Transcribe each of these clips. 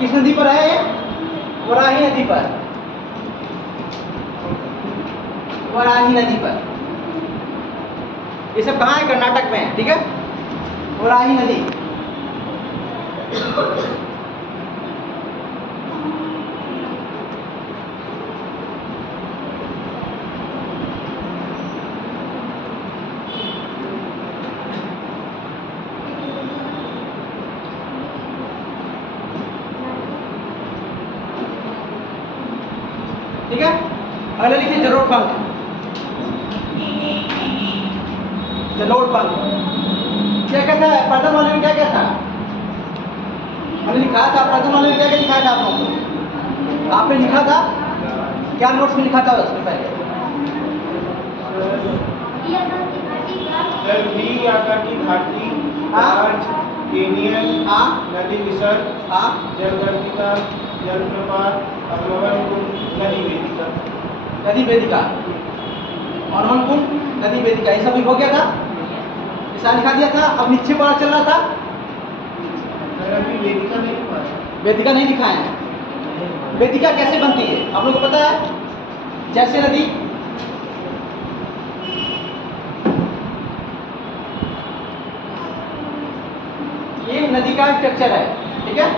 किस नदी पर है ये? वराही नदी पर, वराही नदी पर। ये सब कहाँ है? कर्नाटक में है, ठीक है। वराही नदी। ठीक है, अगले लिखिए जलोढ़ पंख। जलोढ़ पंख क्या कहता है? प्रथम वाले में क्या क्या था? हमने लिखा था प्रथम वाले में क्या क्या लिखा था आप लोगों को? आपने लिखा था क्या? नोट्स में लिखा था उसमें पहले? जलधी आकार की घाटी, लार्ज कैनियन, नदी विसर्ग, जलगर्भिका, जलप्रपात, अवलोकन कुंड, नदी वेदिका। नदी वेदिका, अवलोकन कुंड, नदी वेदिका, ये सब हो गया था, ऐसा लिखा दिया था। अब नीचे पता चल रहा था अभी वेदिका नहीं हुआ है। वेदिका नहीं लिखा है। वेदिका कैसे बनती है आप लोगों को पता है? जैसे नदी ये नदी का स्ट्रक्चर है, ठीक है।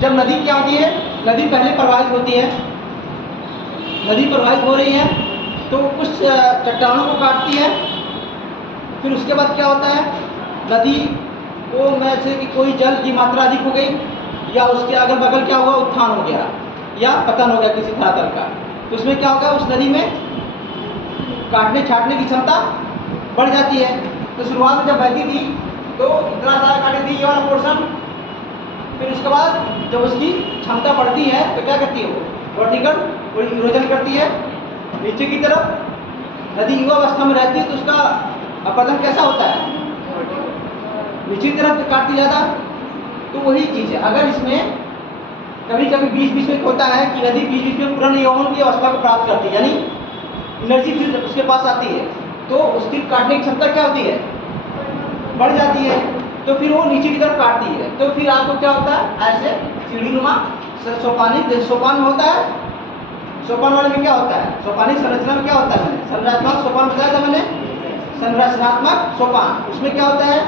जब नदी क्या होती है? नदी पहले प्रवाहित होती है, नदी प्रवाहित हो रही है तो कुछ चट्टानों को काटती है। फिर उसके बाद क्या होता है? नदी को में से कि कोई जल की मात्रा अधिक हो गई या उसके अगल बगल क्या हुआ? उत्थान हो गया या पतन हो गया किसी धरातल का, तो उसमें क्या होगा? उस नदी में काटने छाटने की क्षमता बढ़ जाती है। तो शुरुआत में जब बहती थी तो इतना सारा काटी थी, ये वाला पोर्शन। फिर उसके बाद जब उसकी क्षमता बढ़ती है तो क्या करती है? वो वर्टिकल इरोजन करती है नीचे की तरफ। नदी युवावस्था में रहती है तो उसका अपतन कैसा होता है? नीचे की तरफ काटती ज़्यादा। तो वही चीज़ है, अगर इसमें कभी कभी बीच बीच में होता है कि नदी बीच बीच में पूर्ण यौवन की अवस्था को प्राप्त करती है, यानी एनर्जी फिर उसके पास आती है, तो उसकी काटने की क्षमता क्या होती है? बढ़ जाती है। तो फिर वो नीचे की तरफ काटती है, तो फिर आपको क्या होता है? ऐसे सीढ़ीनुमा सोपानिक सोपान होता है। सोपान वाले में क्या होता है? सोपानिक संरचना में क्या होता है? मैंने संरचनात्मक सोपान बताया था मैंने, संरचनात्मक सोपान। उसमें क्या होता है?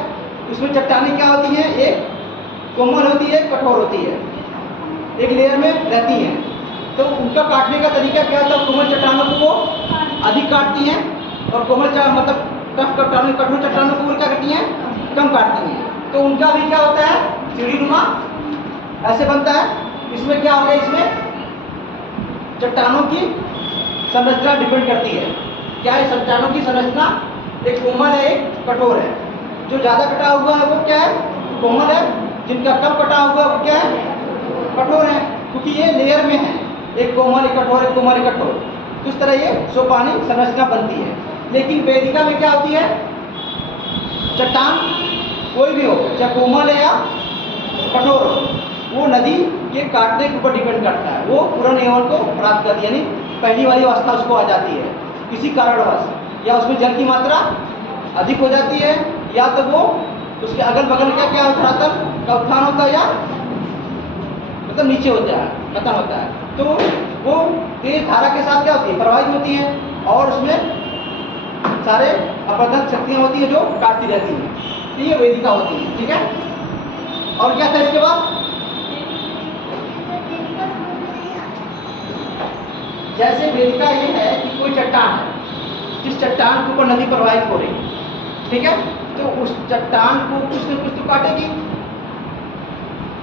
उसमें चट्टानें क्या होती हैं? एक कोमल होती है, एक कठोर होती है, एक लेयर में रहती हैं। तो उनका काटने का तरीका क्या होता है? कोमल चट्टानों को वो अधिक काटती हैं और कोमल मतलब टफ चट्टानों, कठोर चट्टानों को वो क्या करती हैं? कम काटती हैं। तो उनका भी क्या होता है? सीढ़ीनुमा ऐसे बनता है। इसमें क्या हो गया? इसमें चट्टानों की संरचना डिपेंड करती है। क्या है चट्टानों की संरचना? एक कोमल है, एक कठोर है। जो ज़्यादा कटा हुआ है वो क्या है? कोमल है। जिनका कम कटा हुआ है वो क्या है? कठोर है, क्योंकि ये लेयर में है, एक कोमल एक कठोर, एक कोमल एक कठोर। तो इस तरह ये सोपानी संरचना बनती है। लेकिन वेदिका में क्या होती है? चट्टान कोई भी हो, चाहे कोमल है या कठोर हो, वो नदी के काटने के ऊपर डिपेंड करता है। वो पूर्ण यौवन को प्राप्त करती है, यानी पहली वाली अवस्था उसको आ जाती है किसी कारणवश, या उसमें जल की मात्रा अधिक हो जाती है, या तो वो उसके अगल बगल क्या क्या धरातल का उत्थान होता है या मतलब नीचे होता है, पतन होता है। तो वो तेज धारा के साथ क्या होती है? प्रवाहित होती है और उसमें सारे अपवर्तक शक्तियाँ होती है जो काटती रहती हैं। तो ये वेदिका होती है, ठीक है। और क्या था इसके बाद? जैसे वेदिका ये है कि कोई चट्टान है, जिस चट्टान के ऊपर नदी प्रवाहित हो रही है, ठीक है, तो उस चट्टान को कुछ न कुछ तो काटेगी।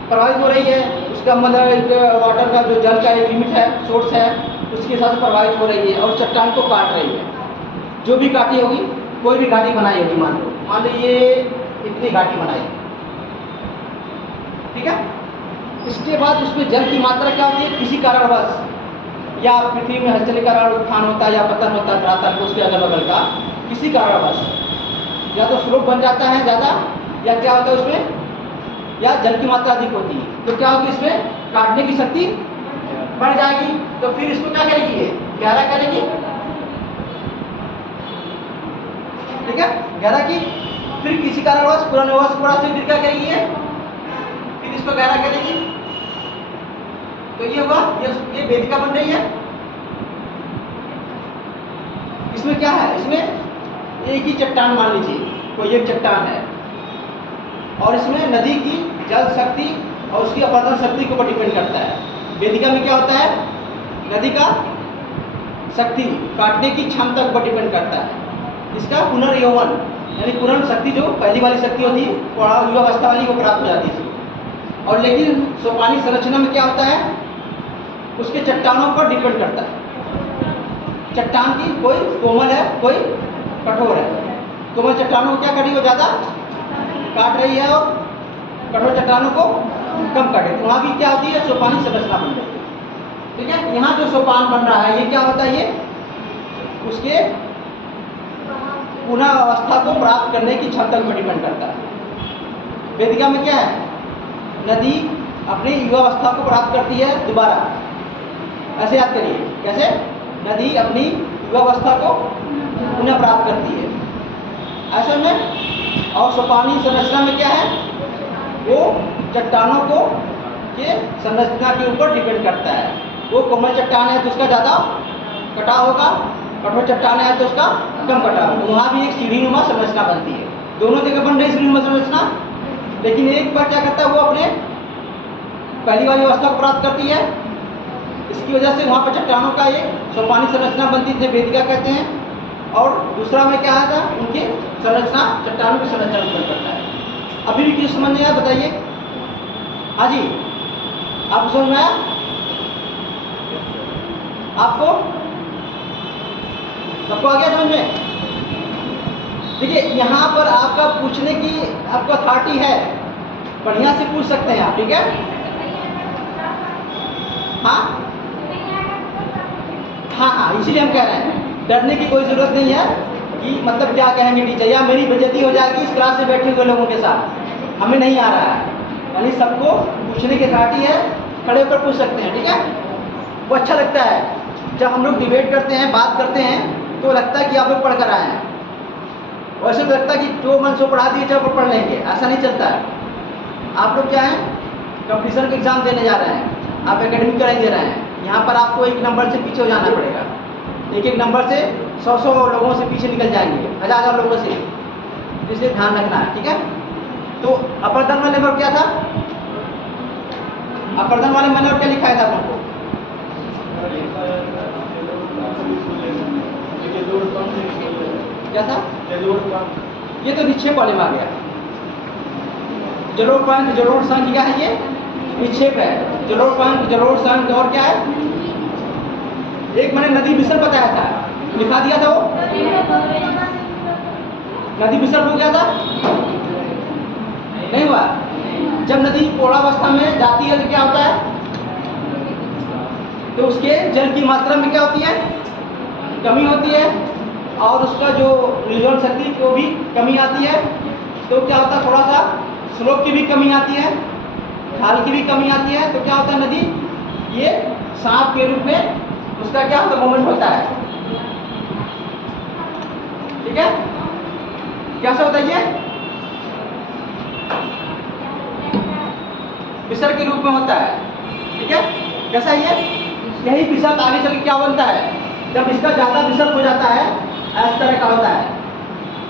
प्रवाहित हो रही है, उसका मतलब एक वाटर का जो जल का एक लिमिट है, सोर्स है, उसके हिसाब से प्रवाहित हो रही है और चट्टान को काट रही है। जो भी घाटी होगी, कोई भी घाटी बनाई होगी, मान लो ये इतनी घाटी बनाई, ठीक है। इसके बाद उसमें जल की मात्रा क्या होती है? किसी कारणवश, या पृथ्वी में हलचल के कारण उत्थान होता है या पतन होता है धरातल को उसके अगल बगल का, किसी कारणवश या तो स्लोप बन जाता है ज़्यादा, या क्या होता है उसमें, या जल की मात्रा अधिक होती है। तो क्या होगी? इसमें काटने की शक्ति बढ़ जाएगी। तो फिर इसको क्या करेगी? ये गहरा करेगी, ठीक है, गहरा की। फिर किसी कारणवश पूरा क्या करेगी? ये फिर इसको गहरा करेगी, तो ये हुआ, ये वेदिका बन रही है। इसमें क्या है, इसमें एक ही चट्टान मान लीजिए, कोई एक चट्टान है, और इसमें नदी की जल शक्ति और उसकी अपरदन शक्ति के ऊपर डिपेंड करता है। वेदिका में क्या होता है, नदी का शक्ति काटने की क्षमता के ऊपर डिपेंड करता है। इसका पुनर्यौवन यानी पूर्ण शक्ति, जो पहली वाली शक्ति होती है युवावस्था वाली, वो प्राप्त हो जाती है। और लेकिन सोपानी संरचना में क्या होता है, उसके चट्टानों पर डिपेंड करता है। चट्टान की कोई कोमल है, कोई कठोर है। कोमल चट्टानों को क्या कर रही है, वो ज़्यादा काट रही है, और कठोर चट्टानों को कम काट रही है। तो वहाँ भी क्या होती है, सोपानी संरचना बन रही है। ठीक है, यहाँ जो सोपान बन रहा है, ये क्या होता है, ये उसके पुनः अवस्था को प्राप्त करने की क्षमता पर डिपेंड करता है। वेदिका में क्या है, नदी अपनी युवावस्था को प्राप्त करती है दोबारा। ऐसे याद करिए, कैसे नदी अपनी युवावस्था को पुनः प्राप्त करती है, ऐसे में। और सोपानी संरचना में क्या है, वो चट्टानों को के संरचना के ऊपर डिपेंड करता है। वो कोमल चट्टान है तो उसका ज़्यादा कटाव होगा, कठोर चट्टान है तो उसका कम कटाव होगा। वहाँ भी एक सीढ़ीनुमा संरचना बनती है। दोनों जगह बन रही सीढ़ीनुमा संरचना, लेकिन एक बार क्या करता है, वो अपने पहली वाली अवस्था को प्राप्त करती है। इसकी वजह से वहाँ पर चट्टानों का एक सोपानी संरचना बनती है, जिसे वेदिका कहते हैं। और दूसरा में क्या आता है, उनकी संरचना चट्टानों की संरचना डिपेंड करता है। अभी भी किस समझ में आया, बताइए। हाँ जी, आपको समझ में आया? आपको सबको आ गया समझ में? देखिए, यहाँ पर आपका पूछने की आपको अथॉरिटी है, बढ़िया से पूछ सकते हैं आप। ठीक है, हाँ हाँ हाँ, इसीलिए हम कह रहे हैं, डरने की कोई ज़रूरत नहीं है कि मतलब क्या कहेंगे टीचर, या मेरी बेइज्जती हो जाएगी इस क्लास में बैठे हुए लोगों के साथ, हमें नहीं आ रहा है। यानी सबको पूछने की अथॉरिटी है, खड़े होकर पूछ सकते हैं। ठीक है, वो अच्छा लगता है जब हम लोग डिबेट करते हैं, बात करते हैं, तो लगता है कि आप लोग पढ़ कर आए हैं। वैसे तो लगता है कि जो मन सो पढ़ा दिए चलो पढ़ लेंगे, ऐसा नहीं चलता है। आप लोग क्या है, कंपटीशन के एग्ज़ाम देने जा रहे हैं, आप एकेडमिक कराई दे रहे हैं। यहाँ पर आपको एक नंबर से पीछे हो जाना पड़ेगा, एक एक नंबर से 100 लोगों से पीछे निकल जाएंगे, 1000 लोगों से, इसलिए ध्यान रखना है। ठीक है, तो अपर वाले में क्या था, अपर वाले मैंने और क्या लिखाया था आपको, क्या था, ये तो निक्षेप वाले में आ गया। जलोढ़ पंख, जलोढ़ संघ, क्या है ये, निक्षेप है। जलोढ़ पंख, जलोढ़ संघ, और क्या है, एक मैंने नदी विसर्ग बताया था, लिखा दिया था। वो नदी विसर्ग हो गया था, नहीं हुआ। जब नदी पौढ़ावस्था में जाती है तो क्या होता है, तो उसके जल की मात्रा में क्या होती है, कमी होती है, और उसका जो रिजर्व शक्ति को भी कमी आती है। तो क्या होता है, थोड़ा सा स्लोप की भी कमी आती है, ढाल की भी कमी आती है। तो क्या होता है, नदी ये सांप के रूप में उसका क्या होता है, मूवमेंट होता है। ठीक है, कैसा होता है, ये विसर्ग के रूप में होता है। ठीक है, कैसा है ये, यही विसर्ग आगे चल के क्या बनता है, जब इसका ज़्यादा विसर्ग हो जाता है, इस तरह का होता है,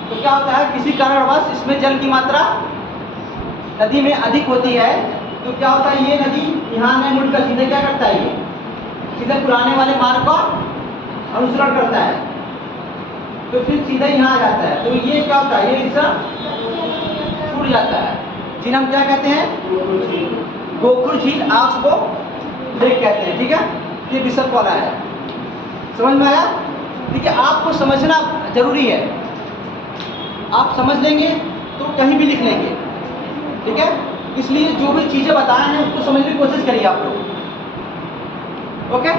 तो क्या होता है, किसी कारणवश इसमें जल की मात्रा नदी में अधिक होती है। तो क्या होता है, ये नदी यहाँ नहीं मुड़कर सीधे क्या करता है, ये सीधे पुराने वाले मार्ग का अनुसरण करता है, तो फिर सीधे यहाँ आ जाता है। तो ये क्या होता है, ये हिस्सा छूट जाता है, जिन्हें हम क्या कहते हैं, गोकुल झील आंख को लेक कहते हैं। ठीक है, ये विसर्ग वाला है, समझ में आया। देखिए, आपको समझना जरूरी है, आप समझ लेंगे तो कहीं भी लिख लेंगे। ठीक है, इसलिए जो भी चीज़ें बताए हैं उसको समझने की कोशिश करिए आप लोग। ओके,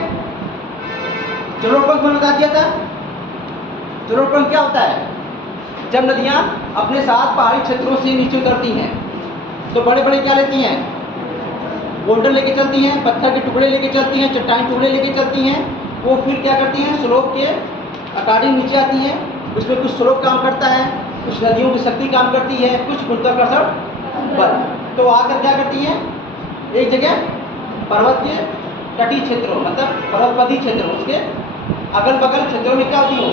जलोढ़ पंख मैंने बता दिया था। जलोढ़ पंख क्या होता है, जब नदियाँ अपने साथ पहाड़ी क्षेत्रों से नीचे उतरती हैं तो बड़े बड़े क्या लेती हैं, बोल्डर लेके चलती हैं, पत्थर के टुकड़े लेके चलती हैं, चट्टानी टुकड़े लेके चलती हैं। वो फिर क्या करती हैं, स्लोप के अकॉर्डिंग नीचे आती हैं। उसमें कुछ स्लोप काम करता है, कुछ नदियों की शक्ति काम करती है, कुछ गुरुत्वाकर्षण बल। तो आकर क्या करती हैं, एक जगह पर्वत के तटीय क्षेत्रों मतलब पर्वतपदी क्षेत्रों उसके अगल बगल क्षेत्रों में क्या होती हो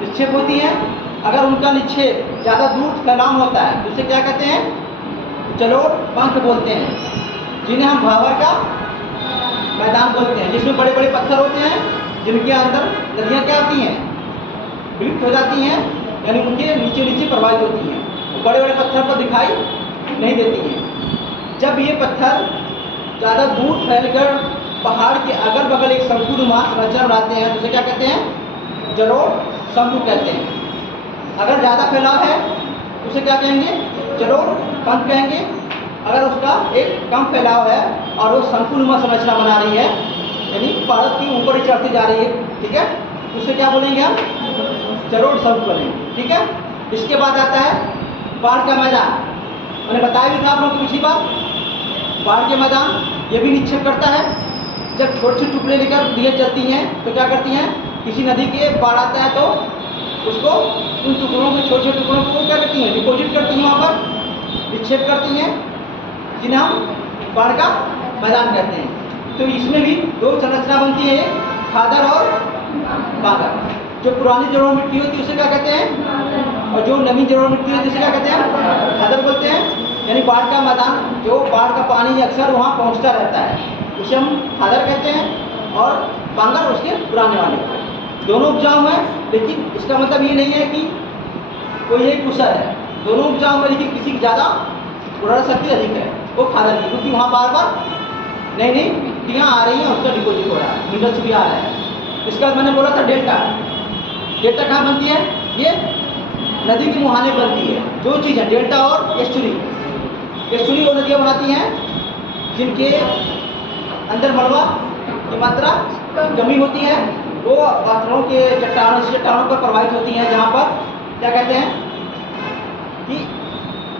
निक्षेप होती हैं। अगर उनका निक्षेप ज़्यादा दूर फैलाव होता है तो उसे क्या कहते हैं जलोढ़ पंख बोलते हैं, जिन्हें हम भावर का मैदान बोलते हैं, जिसमें बड़े बड़े पत्थर होते हैं जिनके अंदर नदियाँ क्या होती हैं विलुप्त हो जाती हैं, यानी उनके नीचे नीचे प्रवाहित होती हैं। वो बड़े बड़े पत्थर को दिखाई नहीं देती हैं। जब ये पत्थर ज़्यादा दूर फैलकर पहाड़ के अगल बगल एक शंकुनुमा संरचना बनाते हैं तो उसे क्या कहते हैं जलोढ़ शंकु कहते हैं। अगर ज़्यादा फैलाव है तो उसे क्या कहेंगे जलोढ़ पंख कहेंगे। अगर उसका एक कम फैलाव है और वो शंकुनुमा संरचना बना रही है यानी पर्वत की ऊपर ही चढ़ती जा रही है, ठीक है, तो उसे क्या बोलेंगे हम जलोढ़ शंकु बोलेंगे, ठीक है। इसके बाद आता है बाढ़ का मैदान। मैंने बताया भी था आप लोगों को पिछली बार, बाढ़ के मैदान ये भी निक्षेप करता है। जब छोटे छोटे टुकड़े लेकर नदियाँ चलती हैं तो क्या करती हैं किसी नदी के बाढ़ आता है तो उसको उन टुकड़ों के छोटे छोटे टुकड़ों को क्या करती हैं डिपोजिट करती हैं, वहाँ पर निक्षेप करती हैं, जिन्हें हम बाढ़ का मैदान कहते हैं। तो इसमें भी दो संरचना बनती है, खादर और बागर। जो पुरानी जलोढ़ मिट्टी होती है उसे क्या कहते हैं और जो नवी जलोढ़ मिट्टी होती है उसे क्या कहते हैं खादर बोलते हैं। यानी बाढ़ का मैदान जो बाढ़ का पानी अक्सर वहाँ पहुँचता रहता है उसे हम खादर कहते हैं, और बांगर उसके पुराने वाले। दोनों उपजाऊ हैं, लेकिन इसका मतलब ये नहीं है कि कोई एक कुशल है। दोनों उपजाऊ है लेकिन किसी की ज़्यादा उर्वरा शक्ति अधिक है, वो खादर की, क्योंकि वहाँ बार बार नई नई मिट्टियाँ आ रही हैं, उसका डिपोजिट हो रहा है, मिनरल्स भी आ रहा है। इसके बाद मैंने बोला था डेल्टा। डेल्टा कहाँ बनती है, ये नदी के मुहाने बनती है। दो चीज़ है डेल्टा और एस्चुरी। एस्चुरी वो नदियाँ बनाती हैं जिनके अंदर मलबा की मात्रा कमी होती है, वो पत्थरों के चट्टानों पर प्रभावित होती हैं, जहाँ पर क्या कहते हैं कि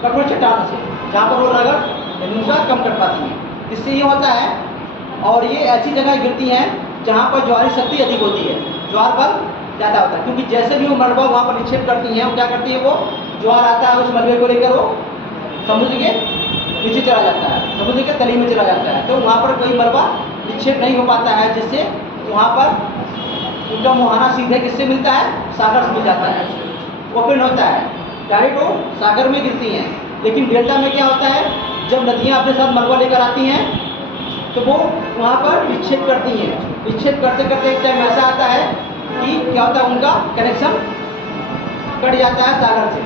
कठोर चट्टानों से, जहाँ पर वो रगड़ हिंसा कम कर पाती हैं। इससे ये होता है, और ये ऐसी जगह गिरती हैं जहाँ पर ज्वारी शक्ति अधिक होती है, ज्वार बल ज़्यादा होता है, क्योंकि जैसे भी वो मलबा वहाँ पर निक्षेप करती हैं, वो क्या करती है, वो ज्वार आता है उस मलबे को लेकर वो समुद्र के नीचे चला जाता है, समुद्र के तली में चला जाता है। तो वहाँ पर कोई मलबा निक्षेप नहीं हो पाता है, जिससे वहाँ पर उनका मुहाना सीधे किससे मिलता है, सागर से मिल जाता है, ओपन होता है, डायरेक्ट वो सागर में गिरती हैं। लेकिन डेल्टा में क्या होता है, जब नदियाँ अपने साथ मलबा लेकर आती हैं तो वो वहाँ पर निक्षेप करती हैं। निक्षेप करते करते एक टाइम ऐसा आता है कि क्या होता है, उनका कनेक्शन कट जाता है सागर से,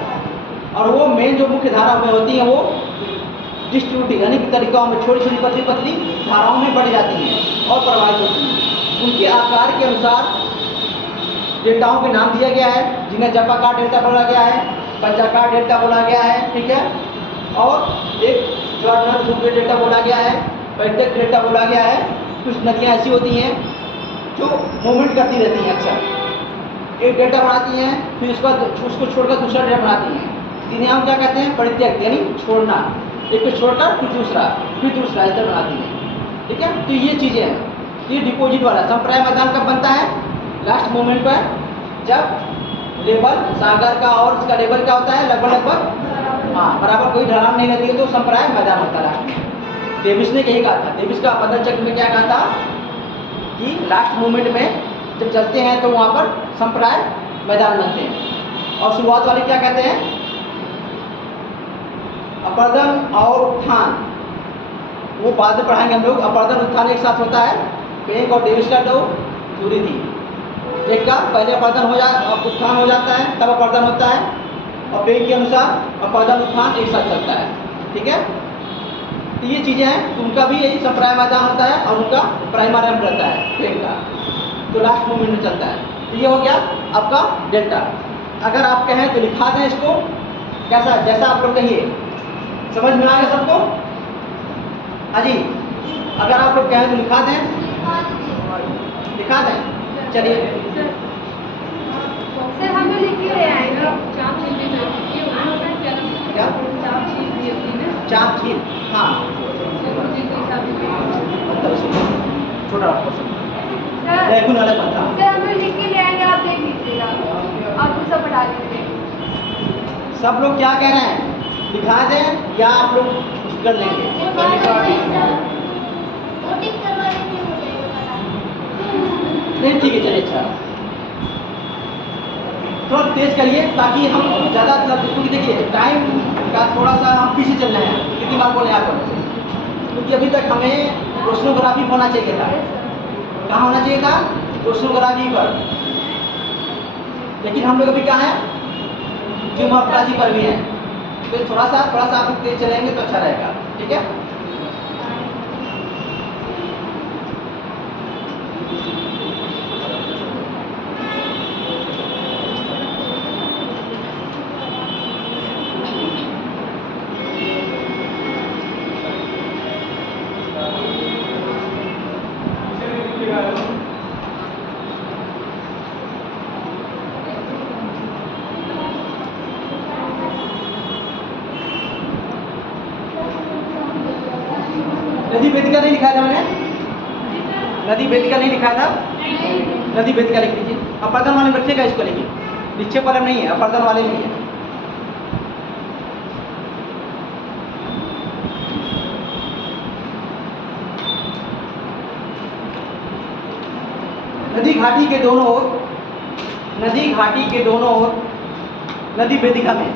और वो मेन जो मुख्य धारा में होती हैं वो डिस्ट्रीब्यूटिव यानी तरीकाओं में छोटी छोटी पतली पतली धाराओं में बढ़ जाती हैं और प्रवाहित होती हैं। उनके आकार के अनुसार डेल्टाओं के नाम दिया गया है, जिन्हें जपाकार डेल्टा बोला गया है, पंचाकार डेल्टा बोला गया है, ठीक है, और एक ज्वारनद डेल्टा बोला गया है, पैंटक डेल्टा बोला गया है। कुछ नदियाँ ऐसी होती हैं जो मूवमेंट करती रहती हैं, अक्सर एक डेल्टा बनाती हैं, फिर उसको छोड़कर दूसरा डेल्टा बनाती हैं। जिन्हें हम क्या कहते हैं परित्यक्त, यानी छोड़ना, एक को छोड़कर फिर दूसरा ऐसा बनाती है, ठीक है। तो ये चीज़ें हैं, ये डिपोजिट वाला संप्राय मैदान कब बनता है, लास्ट मोमेंट पर, जब लेवल सागर का और इसका लेवल क्या होता है लगभग हाँ बराबर, कोई ढलान नहीं रहती है, तो संप्राय मैदान होता है। डेविस ने यही कहा था, डेविस का पतन चक्र में क्या कहा था कि लास्ट मोमेंट में जब चलते हैं तो वहाँ पर संप्राय मैदान बनते हैं। और शुरुआत वाले क्या कहते हैं, अपर्दन और उत्थान, वो बाद में पढ़ाएंगे हम लोग। अपर्दन उत्थान एक साथ होता है, पेंक और डेविस का दो थ्योरी थी। एक का पहले अपर्दन उत्थान हो जाता है, तब अपर्दन होता है, और पेंक के अनुसार अपर्दन उत्थान एक साथ चलता है, ठीक है। तो ये चीज़ें हैं, तो उनका भी यही संप्राय मैदान होता है और उनका प्राइमरम रहता है पेंक का, तो लास्ट मोमेंट में चलता है। तो ये हो गया आपका डेल्टा। अगर आप कहें तो लिखा दें इसको, कैसा जैसा आप लोग कहिए, समझ में आ गया सबको? हाँ जी, अगर आप लोग कहें तो लिखा दें, लिखा दें, चलिए। सर हम लोग लिख के ले आएंगे। क्या चाप छील, हाँ छोटा सर लेकिन अलग बनता। सर हम लोग लिख के ले आएंगे, आप देख लीजिएगा, आप सब पढ़ा लीजिए। सब लोग क्या कह रहे हैं, दिखा दें या आप लोग कुछ कर लेंगे? वो नहीं ठीक है, चलिए अच्छा। थोड़ा तेज करिए ताकि हम ज़्यादा मतलब, क्योंकि देखिए टाइम का थोड़ा सा हम पीछे चल रहे हैं। कितनी बार बोले आपको, क्योंकि अभी तक हमें ओशनोग्राफी होना चाहिए था। कहाँ होना चाहिए था? ओशनोग्राफी पर। लेकिन हम लोग अभी कहाँ हैं? ज्योमोर्फोलॉजी पर भी हैं। तो थोड़ा सा आप लोग तेज चलेंगे तो अच्छा रहेगा, ठीक है? नदी वेदिका नहीं लिखा था मैंने? नदी वेदिका नहीं लिखा था? नदी वेदिका लिख लीजिए। अपर्दन वाले में रखिएगा इसको, लेकिन निक्षेप वाले में नहीं है, अपर्दन वाले में है। नदी घाटी के दोनों ओर, नदी घाटी के दोनों ओर, नदी वेदिका में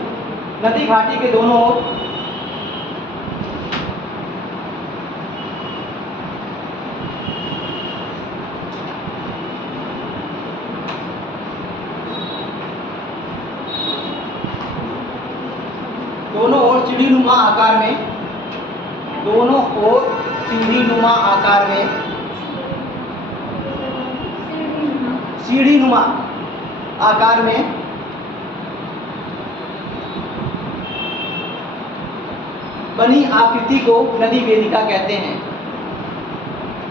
नदी घाटी के दोनों ओर दोनों ओर सीढ़ीनुमा आकार में, दोनों ओर सीढ़ीनुमा आकार में, सीढ़ीनुमा आकार में बनी आकृति को नदी वेदिका कहते हैं।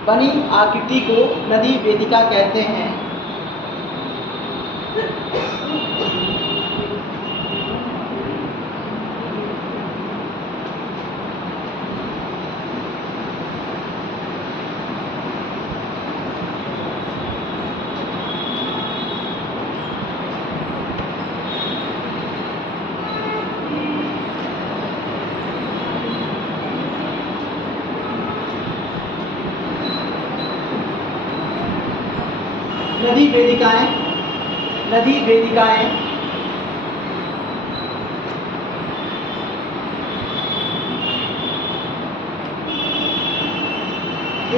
बनी आकृति को नदी वेदिका कहते हैं। नदी वेदिकाएं, नदी वेदिकाएं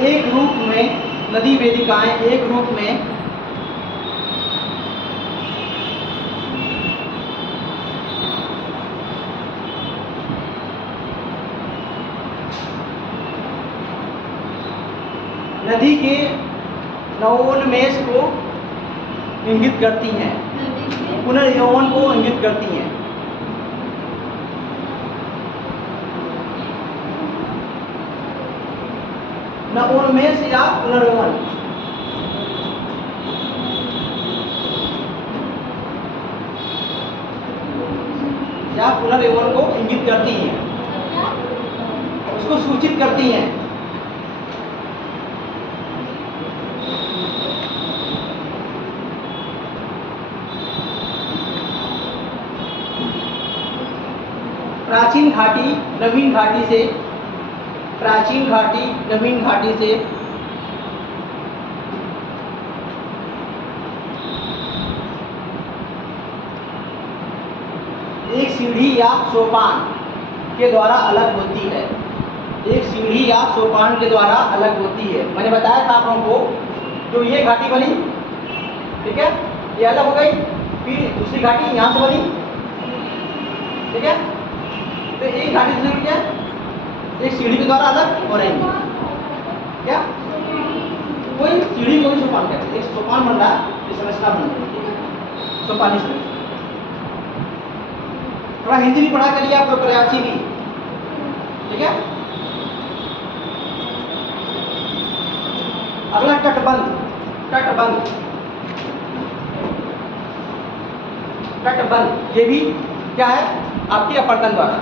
एक रूप में, नदी वेदिकाएं एक रूप में नदी के नवोन्मेष को इंगित करती हैं, पुनर्यौवन को इंगित करती हैं। नवोन्मेष या पुनर्यौवन, या पुनर्यौवन को इंगित करती हैं, उसको सूचित करती हैं। प्राचीन घाटी नवीन घाटी से, प्राचीन घाटी नवीन घाटी से एक सीढ़ी या सोपान के द्वारा अलग होती है। एक सीढ़ी या सोपान के द्वारा अलग होती है। मैंने बताया था आप लोगों को, जो ये घाटी बनी, ठीक है, ये अलग हो गई, फिर दूसरी घाटी यहाँ से बनी, ठीक है। तो एक घाटी से क्या, एक सीढ़ी के द्वारा अलग हो रही है, क्या कोई सीढ़ी को भी सोपान कहते हैं। एक सोपान बन रहा है, ये संरचना बन रही है, ठीक है, सोपानी संरचना। थोड़ा हिंदी भी पढ़ा करिए आप लोग, प्रयासी भी, ठीक है। अगला तटबंध, तटबंध, तटबंध ये भी क्या है, आपके अपर्दन द्वारा।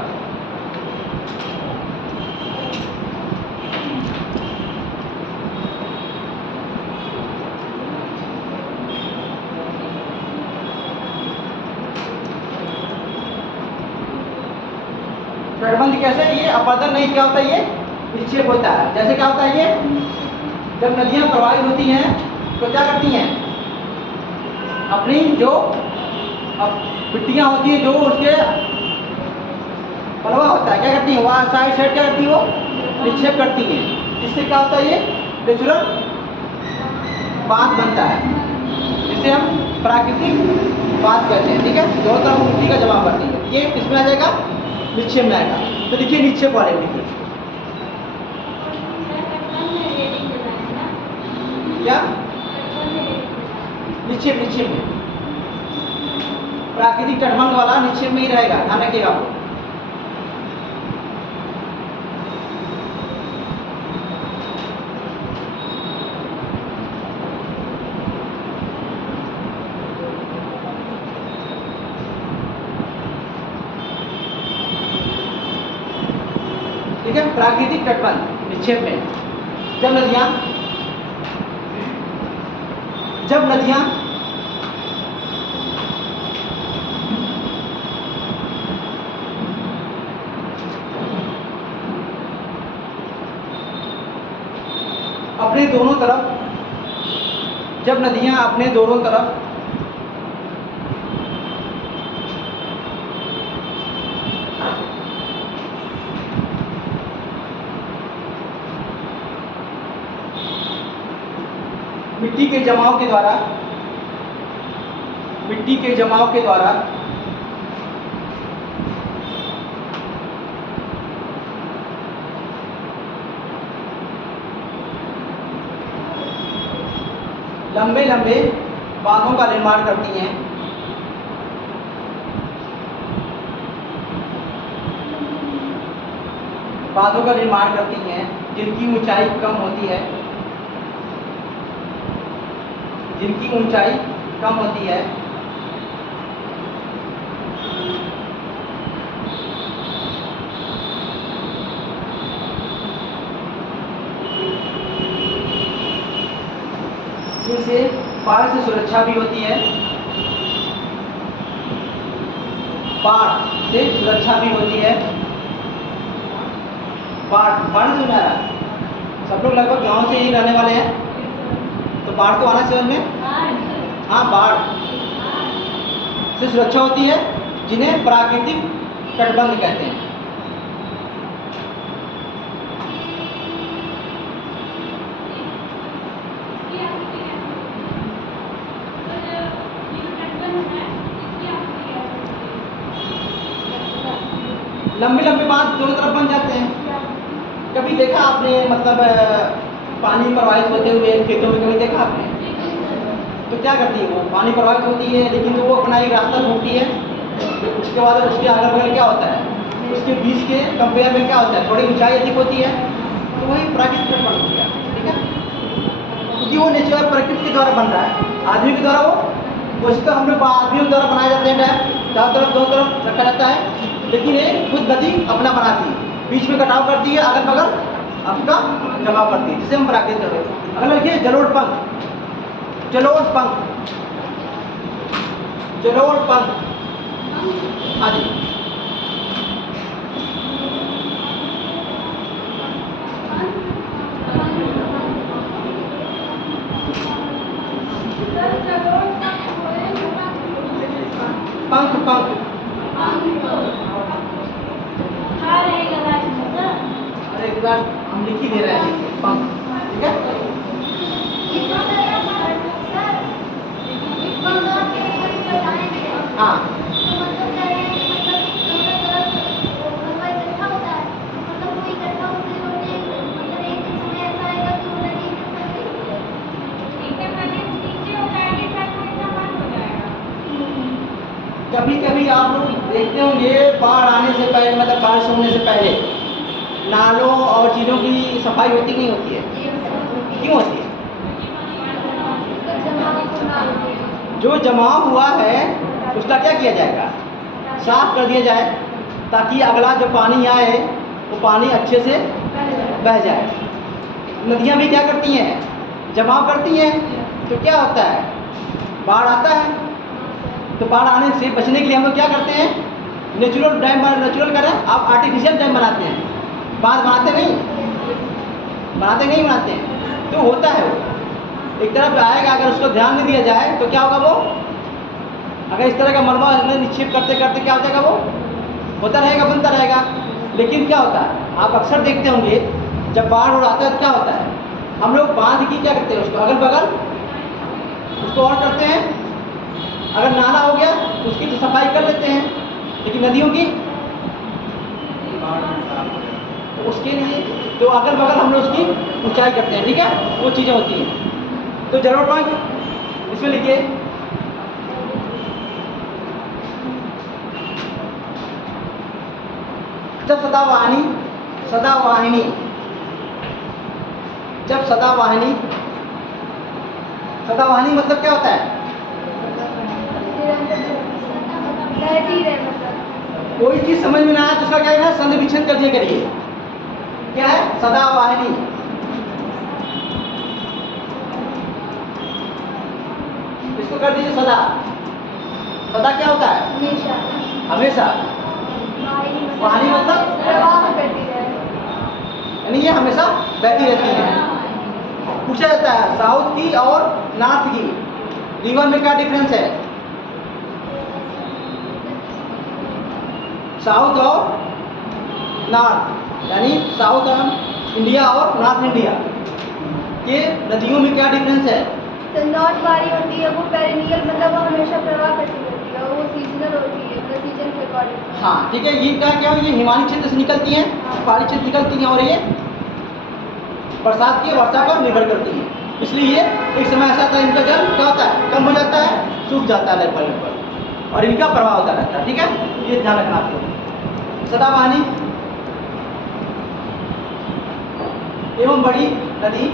तटबंध कैसे, ये अपर्दन नहीं, क्या होता है, ये निक्षेप होता है। जैसे क्या होता है, ये जब नदियां प्रवाहित होती हैं तो क्या करती हैं, अपनी जो अब मिट्टियाँ होती है जो उसके पलवा होता है, क्या करती हैं वहाँ साइड साइड क्या करती है वो निक्षेप करती हैं। इससे क्या होता है, ये नेचुरल बांध बनता है, जिसे हम प्राकृतिक बांध कहते हैं। ठीक है, दोनों तरफ मिट्टी का जमा करती है। ये किसमें आ जाएगा, निक्षेप में आएगा। तो देखिए निक्षेप वाले में देखिए क्या निक्षेप, निक्षेप में प्राकृतिक तटबंध वाला निक्षेप में ही रहेगा, ध्यान रखिएगा आप। ठीक है, प्राकृतिक तटबंध निक्षेप में जब नदियां अपने दोनों तरफ, जब नदियां अपने दोनों तरफ मिट्टी के जमाव के द्वारा लंबे लंबे बांधों का निर्माण करती हैं, जिनकी ऊंचाई कम होती है, इनसे बाढ़ से सुरक्षा भी होती है, बाढ़ सुना रहा है, सब लोग लगभग गांव से ही रहने वाले हैं, तो बाढ़ तो आना समझ में। हाँ, बाढ़ से सुरक्षा होती है, जिन्हें प्राकृतिक तटबंध कहते हैं। लंबे लंबे बांध दोनों तरफ बन जाते हैं। कभी देखा आपने, मतलब पानी प्रवाहित होते हुए खेतों में कभी देखा आपने? तो क्या करती है वो, पानी प्रवाहित होती है लेकिन तो वो अपना एक रास्ता ढूंढती है। उसके बाद उसके अगल बगल क्या होता है, उसके बीच के कंपेयर में क्या होता है, थोड़ी ऊंचाई अधिक होती है, तो वही प्राकृतिक तटबंध हो गया। ठीक है, क्योंकि वो नेचुरल प्रकृति के द्वारा बन रहा है, आदमी के द्वारा वो वैसे तो हम लोग आदमियों के द्वारा बनाए जाते हैं डैम, चारों तरफ दोनों तरफ रखा रहता है, लेकिन ये खुद नदी अपना बनाती है, बीच में कटाव करती है, अगल बगल आपका जमाव करती है, जिसे हम प्राकृतिक तटबंध। अगला लिखिए जलोढ़ पंख, हाँ जी। पंख अरे एक बार हम लिख ही दे रहे हैं, पंख। ठीक है, हाँ कभी कभी आप लोग देखते होंगे बाढ़ आने से पहले, मतलब बारिश होने से पहले नालों और चीज़ों की सफाई होती नहीं होती है? क्यों होती है? जो जमाव हुआ है उसका क्या किया जाएगा, साफ कर दिया जाए, ताकि अगला जो पानी आए वो पानी अच्छे से बह जाए। नदियाँ भी क्या करती हैं, जमाव करती हैं, तो क्या होता है, बाढ़ आता है, तो बाढ़ आने से बचने के लिए हम लोग क्या करते हैं, नेचुरल डैम, नेचुरल करें, आप आर्टिफिशियल डैम बनाते हैं, बांध बनाते नहीं हैं, तो होता है वो एक तरफ आएगा, अगर उसको ध्यान नहीं दिया जाए तो क्या होगा वो, अगर इस तरह का मलबा में निक्षेप करते करते क्या हो जाएगा, वो होता रहेगा, बनता रहेगा। लेकिन क्या होता है, आप अक्सर देखते होंगे जब बाढ़ हो आता है तो क्या होता है, हम लोग बांध की क्या करते हैं, उसको अगल बगल उसको और करते हैं। अगर नाला हो गया तो उसकी तो सफाई कर लेते हैं, लेकिन नदियों की तो उसके लिए तो अगल बगल हम लोग उसकी ऊंचाई करते हैं, ठीक है, वो चीज़ें होती हैं। तो जरूर पॉइंट इसमें लिखिए, जब सदावाहिनी सदावाहिनी जब सदावाहिनी सदावाहिनी मतलब क्या होता है, बहती रहे मतलब। कोई चीज समझ में ना आए तो उसका क्या है, संधि विच्छेद कर दिया करिए। क्या है, सदावाहिनी। इसको कर दीजिए सदा। सदा क्या होता है, हमेशा। हमेशा। वाहिनी मतलब प्रवाह करती रहे, यानी ये हमेशा बहती रहती है। पूछा जाता है साउथ की और नॉर्थ की रिवर में क्या डिफरेंस है, साउथ और नॉर्थ, यानी साउथ इंडिया और नॉर्थ इंडिया के नदियों में क्या डिफरेंस है। तो नॉर्थ वाली होती है वो पेरिनियल, मतलब वो हमेशा प्रवाह करती रहती है, और वो सीजनल होती है, मतलब सीजन के अकॉर्डिंग। हाँ ठीक है, ये क्या ये हिमालय क्षेत्र से निकलती हैं, पहाड़ी क्षेत्र निकलती हैं, और ये बरसात की वर्षा पर निर्भर करती हैं। इसलिए एक समय ऐसा था इनका जल क्या होता है, कम हो जाता है, सूख जाता है लगभग लगभग, और इनका प्रभाव होता रहता है। ठीक है, ये ध्यान रखना आपको। सदावाहिनी एवं बड़ी नदी,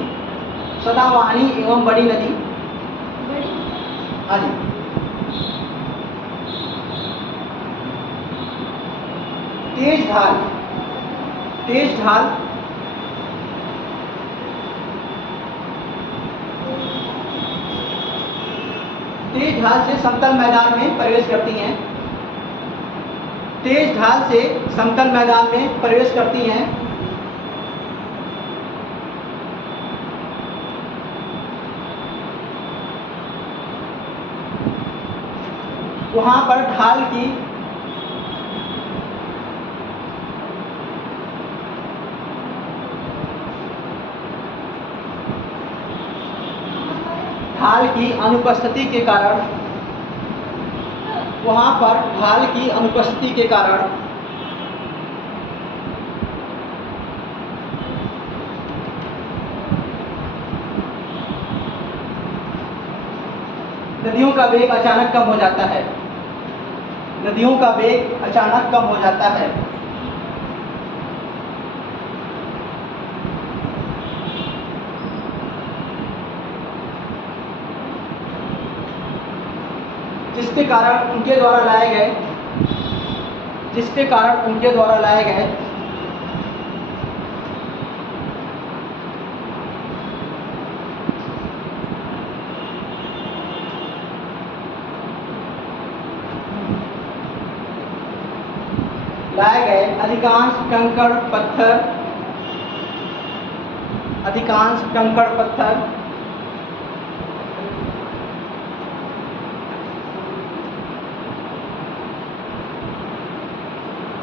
सदावाहिनी एवं बड़ी नदी, हाँ जी, तेज ढाल, तेज ढाल तेज ढाल से समतल मैदान में प्रवेश करती हैं, तेज ढाल से समतल मैदान में प्रवेश करती हैं। वहां पर ढाल की अनुपस्थिति के कारण, वहां पर ढाल की अनुपस्थिति के कारण नदियों का वेग अचानक कम हो जाता है, नदियों का वेग अचानक कम हो जाता है। जिसके कारण उनके द्वारा लाए गए अधिकांश कंकड़ पत्थर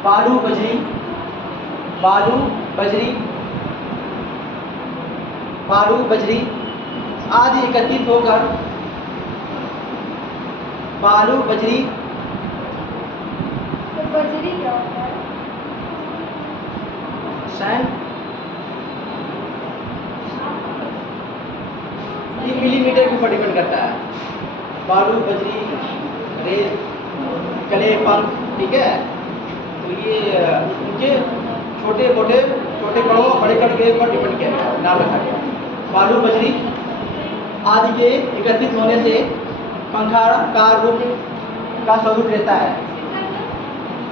बालू बजरी आदि एकत्रित होकर बालू बजरी, तो बजरी क्या होता है? सैंड, ये मिलीमीटर के ऊपर डिपेंड करता है। बालू बजरी रेत कलेपन, ठीक है, तो ये उनके छोटे बड़ों बड़े कण के ऊपर डिपेंड किया गया, नाम रखा गया। बालू बजरी आदि के एकत्रित होने से पंखाकार रूप का स्वरूप लेता है।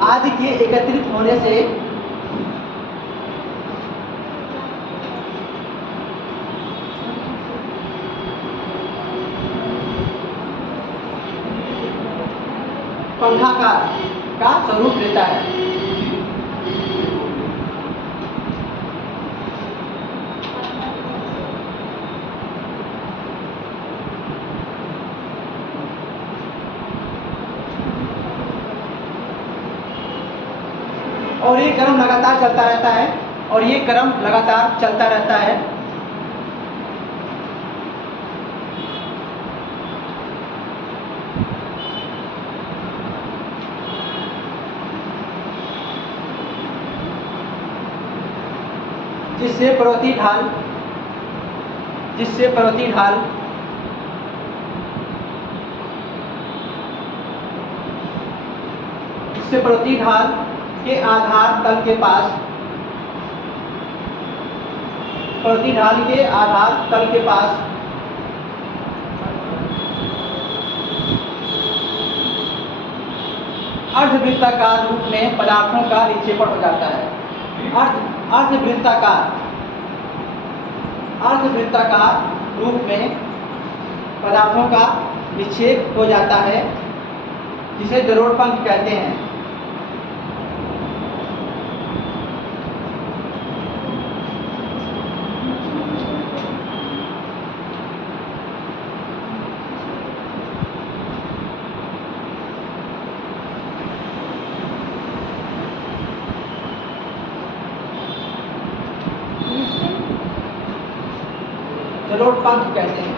आदि के एकत्रित होने से पंखाकार का स्वरूप लेता है। और ये क्रम लगातार चलता रहता है, और ये क्रम लगातार चलता रहता है। जिससे पर्वतीय ढाल के आधार तल के पास अर्धवृत्ताकार रूप में पदार्थों का निक्षेपण हो जाता है। अर्धवृत्ताकार रूप में पदार्थों का निक्षेप हो जाता है, जिसे जलोढ़ पंख कहते हैं। जलोढ़ पंख कहते हैं।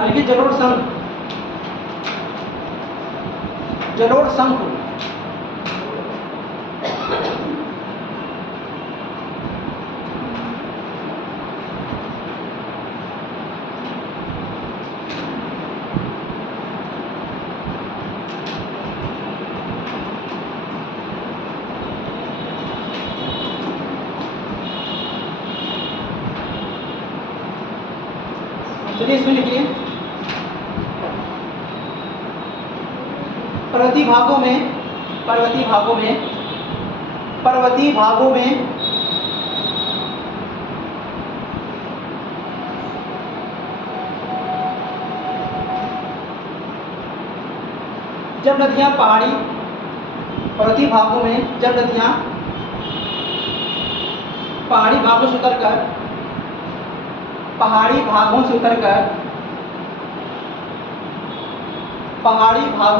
हल्की जलोढ़ शंख चलिए इसमें लिखिए, पर्वतीय भागों में जब नदियां पर्वतीय भागों में जब नदियां पहाड़ी भागों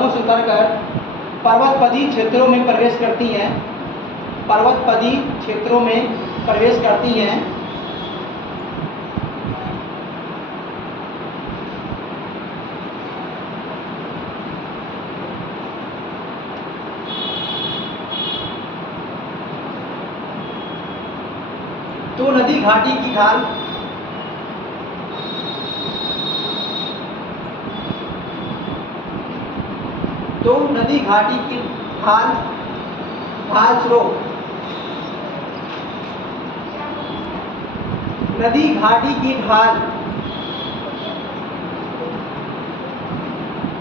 से उतरकर पर्वतपदी क्षेत्रों में प्रवेश करती हैं, तो नदी घाटी की ढाल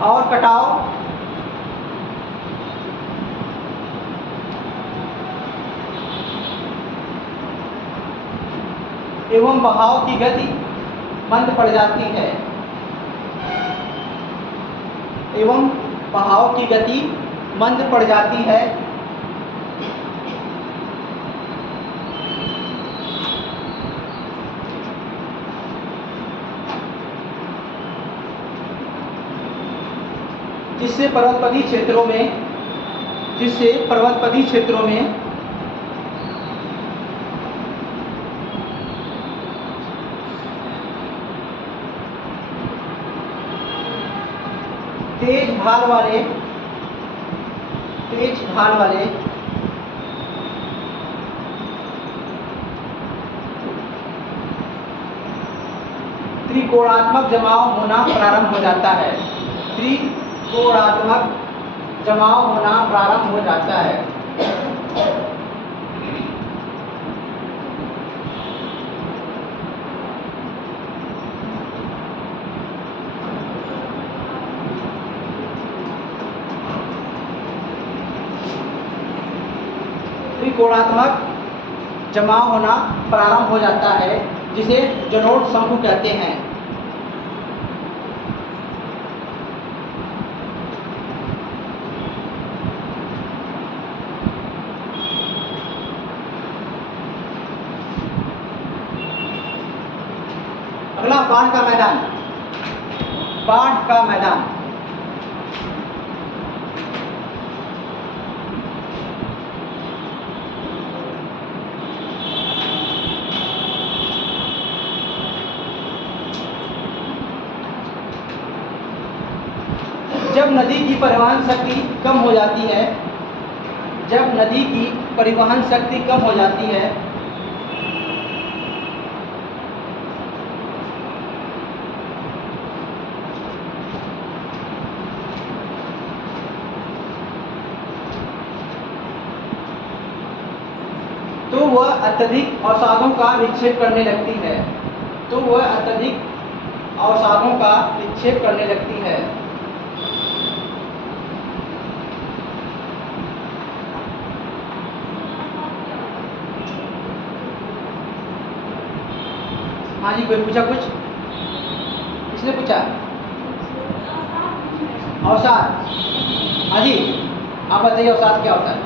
और कटाव एवं बहाव की गति मंद पड़ जाती है। जिससे पर्वतपदी क्षेत्रों में तेज ढाल वाले त्रिकोणात्मक जमाव होना प्रारंभ हो जाता है। त्रिकोणात्मक जमाव होना प्रारंभ हो जाता है, जिसे जलोढ़ शंख कहते हैं। बाढ़ का मैदान, बाढ़ का मैदान। जब नदी की परिवहन शक्ति कम हो जाती है, जब नदी की परिवहन शक्ति कम हो जाती है, तो वह अत्यधिक अवसादों का निक्षेप करने लगती है, तो वह अत्यधिक अवसादों का निक्षेप करने लगती है। हाँ जी, कोई पूछा कुछ? किसने पूछा? अवसाद। हाँ जी, आप बताइए अवसाद क्या होता है?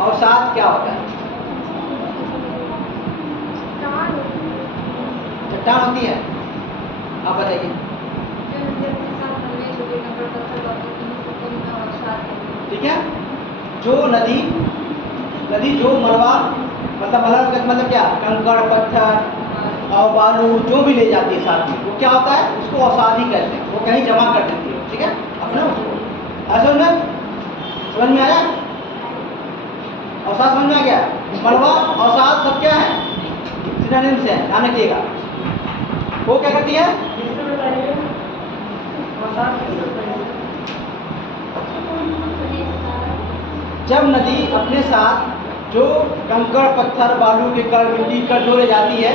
अवसाद क्या होता है? चट्टान होती है। आप बताइए। ठीक है, जो नदी जो मलबा मतलब क्या, कंकड़ पत्थर और बालू जो भी ले जाती है साथ में, वो क्या होता है, उसको अवसाद ही कहते हैं। वो कहीं जमा कर देती है। ठीक है, अपना उसको समझ में आया? अवसाद समझ में आ गया? मलबा अवसाद सब क्या है, सिनोनिम्स है, ध्यान रखिएगा। वो क्या करती है? जब नदी अपने साथ जो कंकड़ पत्थर बालू के कण मिट्टी का जो ले जाती है,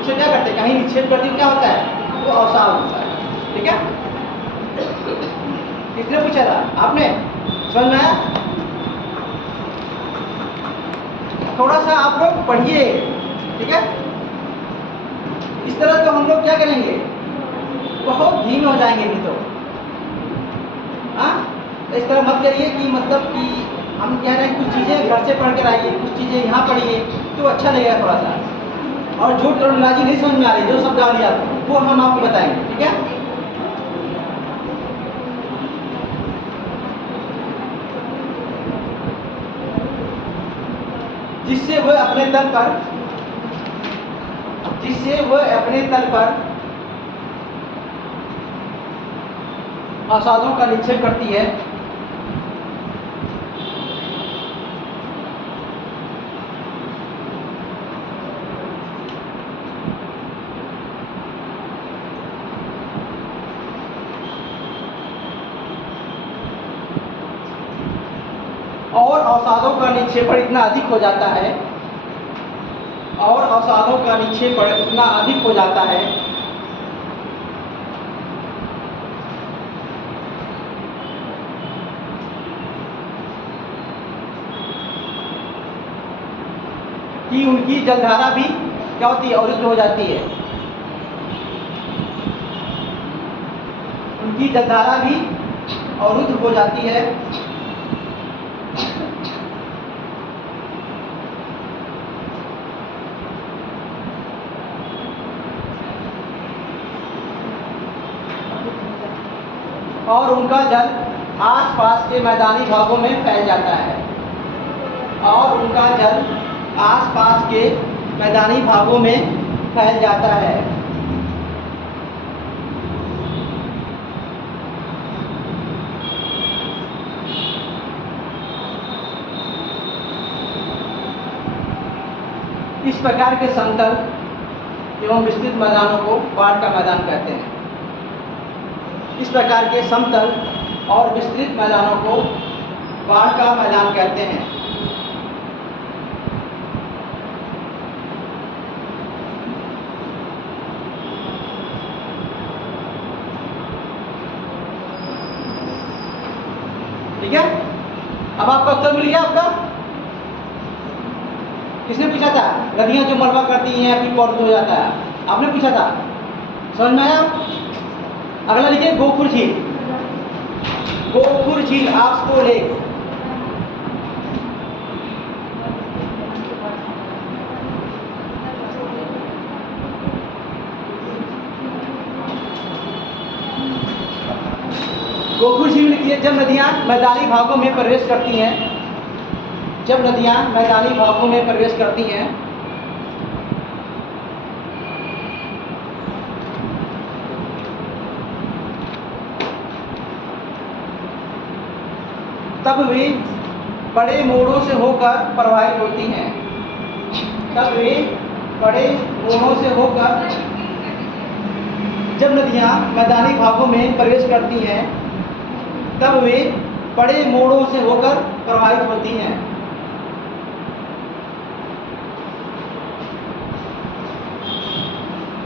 उसे क्या करते हैं, कहीं निक्षेप करती है, क्या होता है, वो अवसाद होता है। ठीक है, किसने पूछा था? आपने? समझ में आया? थोड़ा सा आप लोग पढ़िए। ठीक है, इस तरह तो हम लोग क्या करेंगे, बहुत धीमे हो जाएंगे नहीं तो। हाँ, इस तरह मत करिए कि मतलब कि हम कह रहे हैं कुछ चीज़ें घर से पढ़ कर आइए, कुछ चीज़ें यहाँ पढ़िए तो अच्छा लगेगा थोड़ा सा। और जो टर्मिनोलॉजी नहीं समझ में आ रही, जो शब्द आ रही है, वो हम आपको बताएंगे। ठीक है, जिससे वह अपने तल पर अवसादों का निक्षेप करती है। और अवसादों का निक्षेपण इतना अधिक हो जाता है, और अवसादों का निक्षेपण इतना अधिक हो जाता है कि उनकी जलधारा भी क्या होती है, अवरुद्ध हो जाती है। उनकी जलधारा भी अवरुद्ध हो जाती है। और उनका जल आसपास के मैदानी भागों में फैल जाता है, और उनका जल आसपास के मैदानी भागों में फैल जाता है। इस प्रकार के समतल एवं विस्तृत मैदानों को बाढ़ का मैदान कहते हैं। इस प्रकार के समतल और विस्तृत मैदानों को बाढ़ का मैदान कहते हैं। ठीक है, अब आपका उत्तर मिल गया आपका? किसने पूछा था? नदियां जो मलबा करती हैं फिर पौध हो जाता है, आपने पूछा था। समझ में आया? अगला लिखिए, गोखुर झील। गोखुर झील, ऑक्सबो लेक। गोकुल झील लिखिए, जब नदियाँ मैदानी भागों में प्रवेश करती हैं, जब नदियाँ मैदानी भागों में प्रवेश करती हैं, तब वे बड़े मोड़ों से होकर प्रवाहित होती हैं, तब वे बड़े मोड़ों से होकर, जब नदियाँ मैदानी भागों में प्रवेश करती हैं तब वे बड़े मोड़ों से होकर प्रवाहित होती हैं।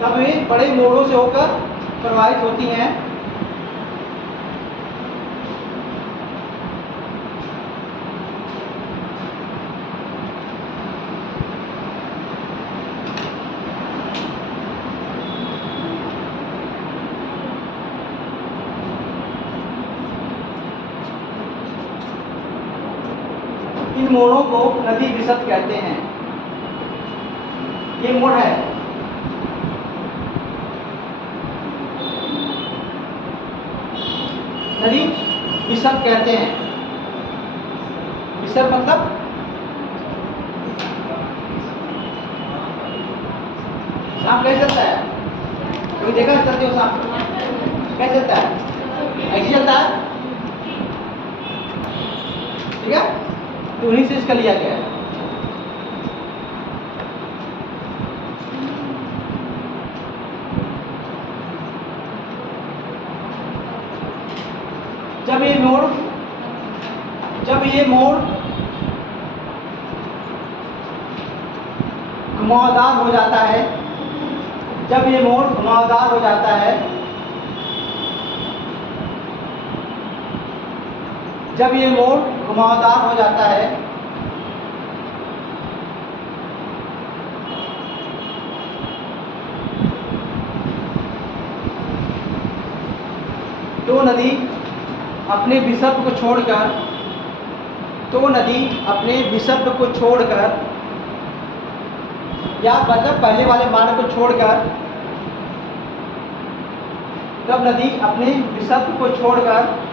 तब वे बड़े मोड़ों से होकर प्रवाहित होती हैं। इन मोड़ों को नदी विसर्ग कहते हैं। ये मोड़ है, नदी विसर्ग कहते हैं। विसर्ग मतलब सांप कैसे चलता है? कभी देखा चलते हो सांप? कैसे चलता है? ऐसे चलता है, ठीक है? तो उन्हीं से इसका लिया गया है। जब ये मोड़ घुमावदार हो जाता है, जब ये मोड़ घुमावदार हो जाता है, जब ये मोड़ घुमावदार हो जाता है, तो नदी अपने विसर्ग को छोड़कर, तो नदी अपने विसर्ग को छोड़कर, या मतलब पहले वाले मार्ग को छोड़कर, तब नदी अपने विसर्ग को छोड़कर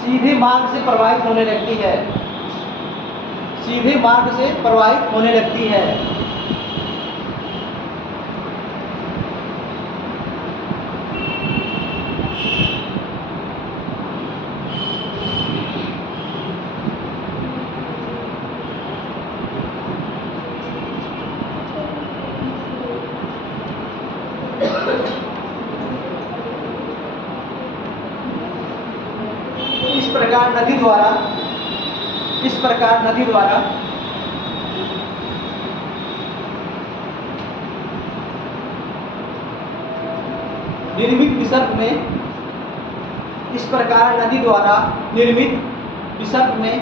सीधे मार्ग से प्रवाहित होने लगती है, सीधे मार्ग से प्रवाहित होने लगती है। इस प्रकार नदी द्वारा निर्मित विसर्ग में, इस प्रकार नदी द्वारा निर्मित विसर्ग में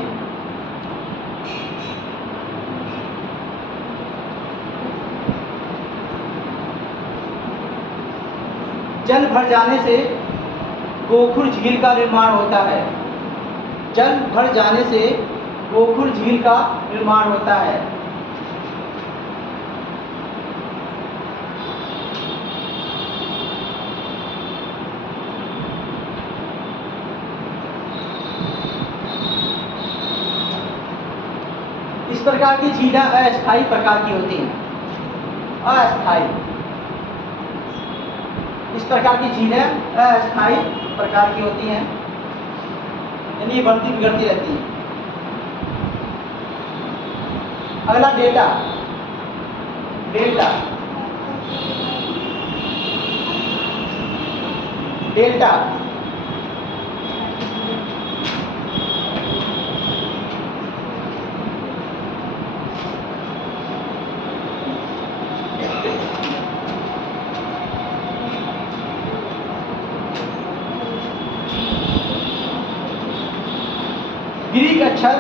जल भर जाने से गोकुल झील का निर्माण होता है। जल भर जाने से गोकुल झील का निर्माण होता है। इस प्रकार की झीलें अस्थायी प्रकार की होती हैं। अस्थायी, इस प्रकार की झीलें अस्थायी प्रकार की होती हैं, यानी ये बढ़ती बिगड़ती रहती है। अगला डेल्टा। डेल्टा डेल्टा ग्रीक अक्षर,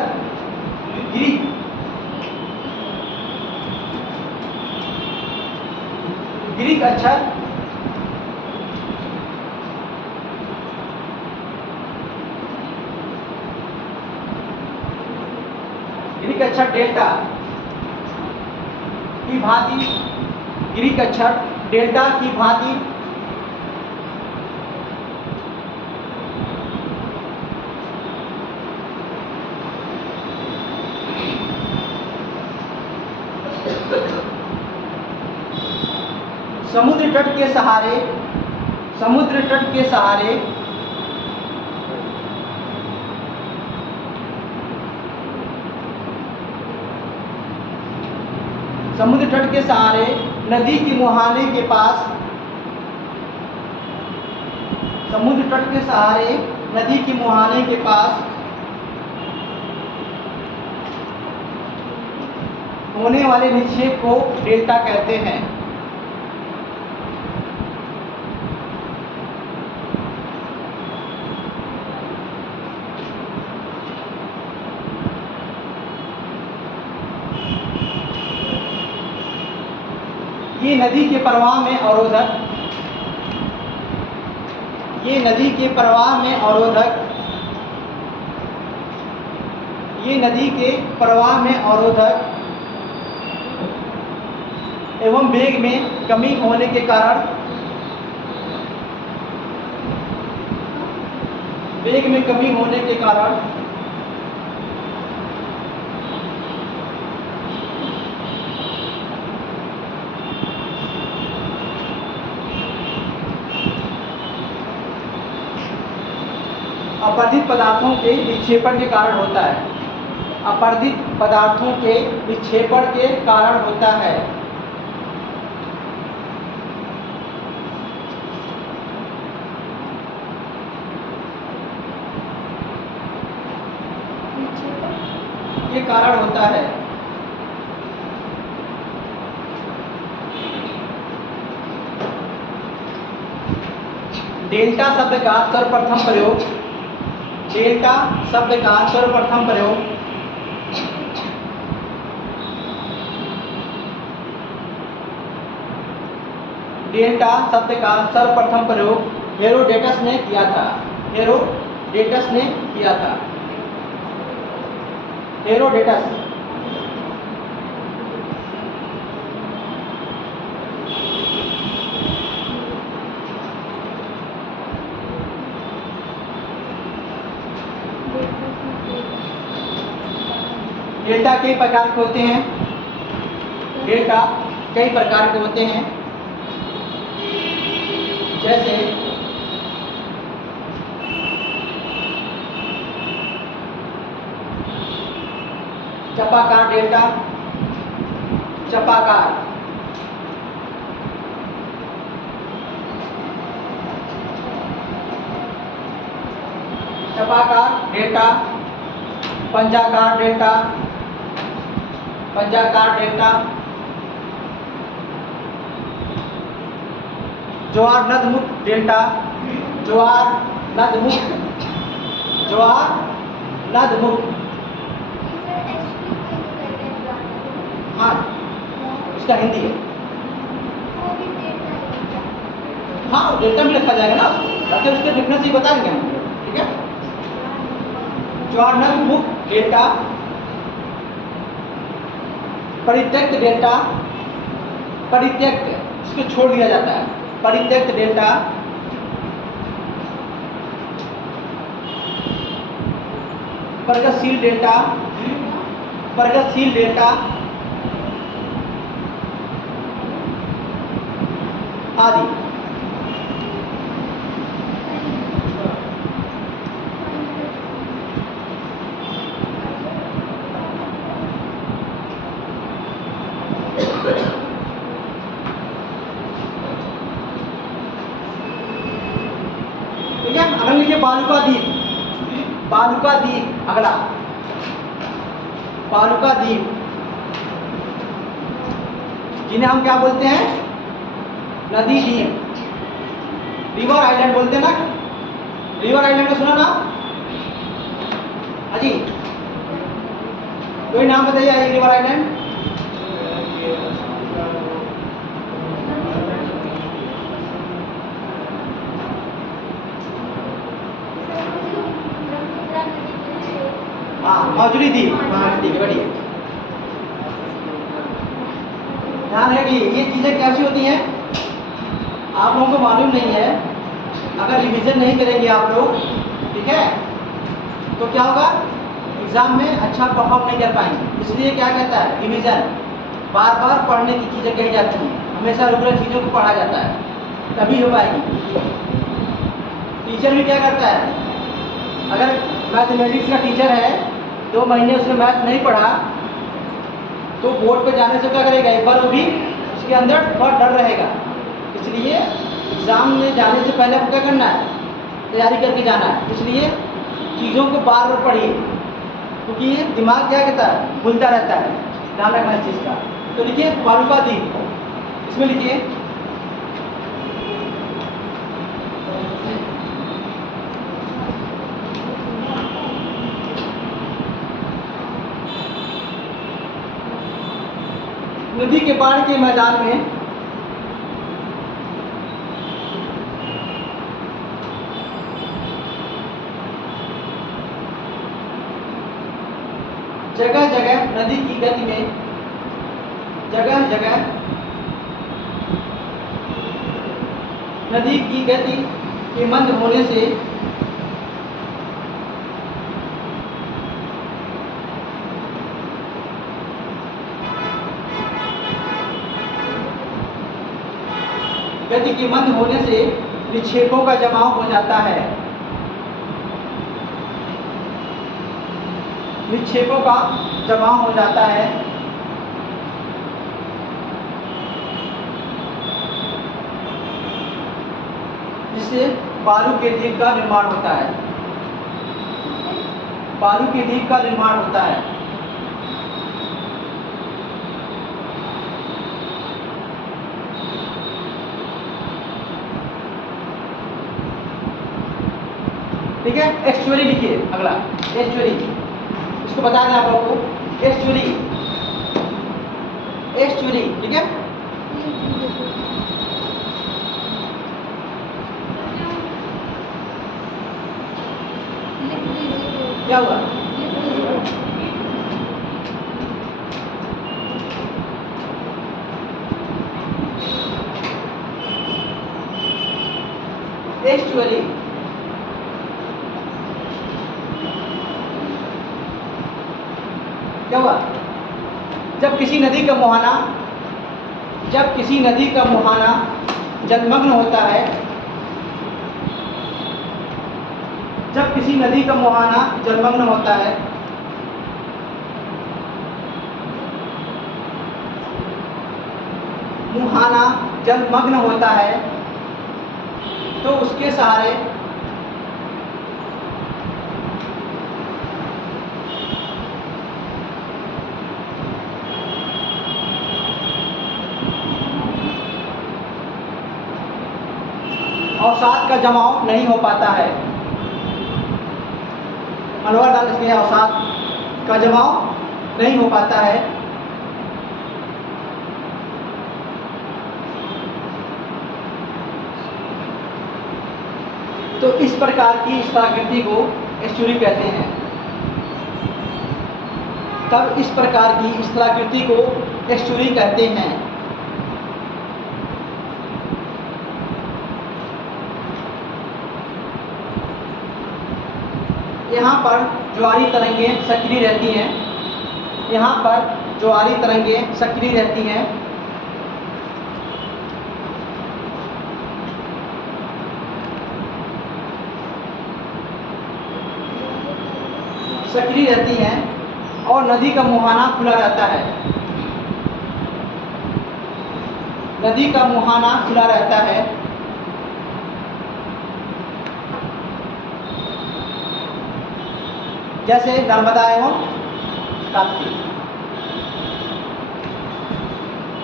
ग्रीक अक्षर ग्रीक अक्षर डेल्टा की भांति ग्रीक अक्षर डेल्टा की भांति समुद्र तट के सहारे समुद्र तट के सहारे समुद्र तट के सहारे नदी के मुहाने के पास समुद्र तट के सहारे नदी के मुहाने के पास होने वाले निक्षेप को डेल्टा कहते हैं। ये नदी के प्रवाह में अवरोधक ये नदी के प्रवाह में अवरोधक ये नदी के प्रवाह में अवरोधक एवं वेग में कमी होने के कारण वेग में कमी होने के कारण अपरदित पदार्थों के विक्षेपण के कारण होता है। अपरदित पदार्थों के विक्षेपण के कारण होता है। के कारण होता है। डेल्टा शब्द का सर्वप्रथम प्रयोग डेल्टा शब्द का सर्वप्रथम प्रयोग डेल्टा शब्द का सर्वप्रथम प्रयोग हेरोडेटस ने किया था। हेरोडेटस ने किया था। हेरोडेटस डेल्टा कई प्रकार के होते हैं। डेल्टा कई प्रकार के होते हैं, जैसे चपाकार डेल्टा, चपाकार चपाकार डेल्टा, पंजाकार डेल्टा, पंजाकार डेल्टा, ज्वार नदमुख डेल्टा, ज्वार नदमुख, ज्वार नदमुख। हाँ, इसका हिंदी है। हाँ, डेल्टा में लिखा जाएगा ना, ताकि उसके लिखने से बताएंगे हम, ठीक है। ज्वार नदमुख डेल्टा, परित्यक्त डेल्टा, परित्यक्त इसको छोड़ दिया जाता है। परित्यक्त डेल्टा, प्रगतिशील डेल्टा, प्रगतिशील डेल्टा आदि। ठीक है, अगला लिखिए बालुका द्वीप। बालुका द्वीप अगला, बालुका द्वीप, जिन्हें हम क्या बोलते हैं, नदी द्वीप, रिवर आइलैंड बोलते हैं ना। रिवर आइलैंड का सुना ना? अजी कोई नाम बताइए रिवर आइलैंड। हाँ, मौजूदी द्वीप, ठीक है, बढ़िया। ध्यान है कि ये चीजें कैसी होती हैं, आप लोगों को मालूम नहीं है, अगर रिवीजन नहीं करेंगे आप लोग, ठीक है, तो क्या होगा, एग्जाम में अच्छा परफॉर्म नहीं कर पाएंगे। इसलिए क्या कहता है, रिवीजन, बार बार पढ़ने की चीज़ें कही जाती हैं, हमेशा रेगुलर चीज़ों को पढ़ा जाता है, तभी हो पाएगी। टीचर भी क्या करता है, अगर मैथमेटिक्स का टीचर है, 2 महीने उसने मैथ नहीं पढ़ा, तो बोर्ड पे जाने से क्या करेगा, एक बार वो भी उसके अंदर थोड़ा डर रहेगा। इसलिए एग्ज़ाम में जाने से पहले आपको क्या करना है, तैयारी करके जाना है। इसलिए चीज़ों को बार बार पढ़िए, क्योंकि ये दिमाग क्या कहता है, भूलता रहता है, ध्यान रखना इस चीज़ का। तो लिखिए मालूमाती, इसमें लिखिए नदी के पार के मैदान में जगह जगह नदी की गति में, जगह जगह नदी की गति के मंद होने से गति के मंद होने से निक्षेपों का जमाव हो जाता है, निक्षेपों का जमाव हो जाता है, जिससे बालू के द्वीप का निर्माण होता है, बालू के द्वीप का निर्माण होता है। ठीक है, एस्चुअरी लिखिए, अगला एस्चुअरी, इसको बता दें आप लोगों को, एस्चुअरी, एस्चुअरी, ठीक है। क्या हुआ, एस्चुअरी क्या हुआ, जब किसी नदी का मुहाना, जब किसी नदी का मुहाना जलमग्न होता है, जब किसी नदी का मुहाना जलमग्न होता है, मुहाना जलमग्न होता है, तो उसके सहारे अवसाद का जमाव नहीं हो पाता है, मनोवर डाल इसलिए अवसाद का जमाव नहीं हो पाता है। तो इस प्रकार की स्थलाकृति को एस्चुरी कहते हैं। तब इस प्रकार की स्थलाकृति को एस्चुरी कहते हैं। यहाँ पर ज्वारी तरंगें सक्रिय रहती हैं, यहाँ पर ज्वारी तरंगें सक्रिय रहती हैं, सक्रिय रहती हैं और नदी का मुहाना खुला रहता है, नदी का मुहाना खुला रहता है। जैसे नर्मदा एवं ताप्ती,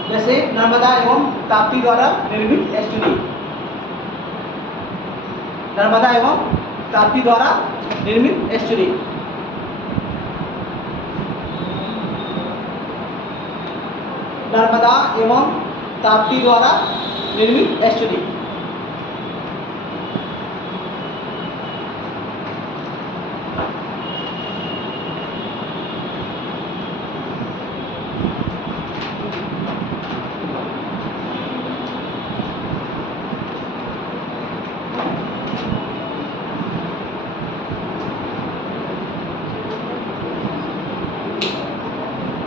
जैसे नर्मदा एवं ताप्ती द्वारा निर्मित एस्चुरी, नर्मदा एवं ताप्ती द्वारा निर्मित एस्चुरी। नर्मदा एवं ताप्ती द्वारा निर्मित एस्चुरी।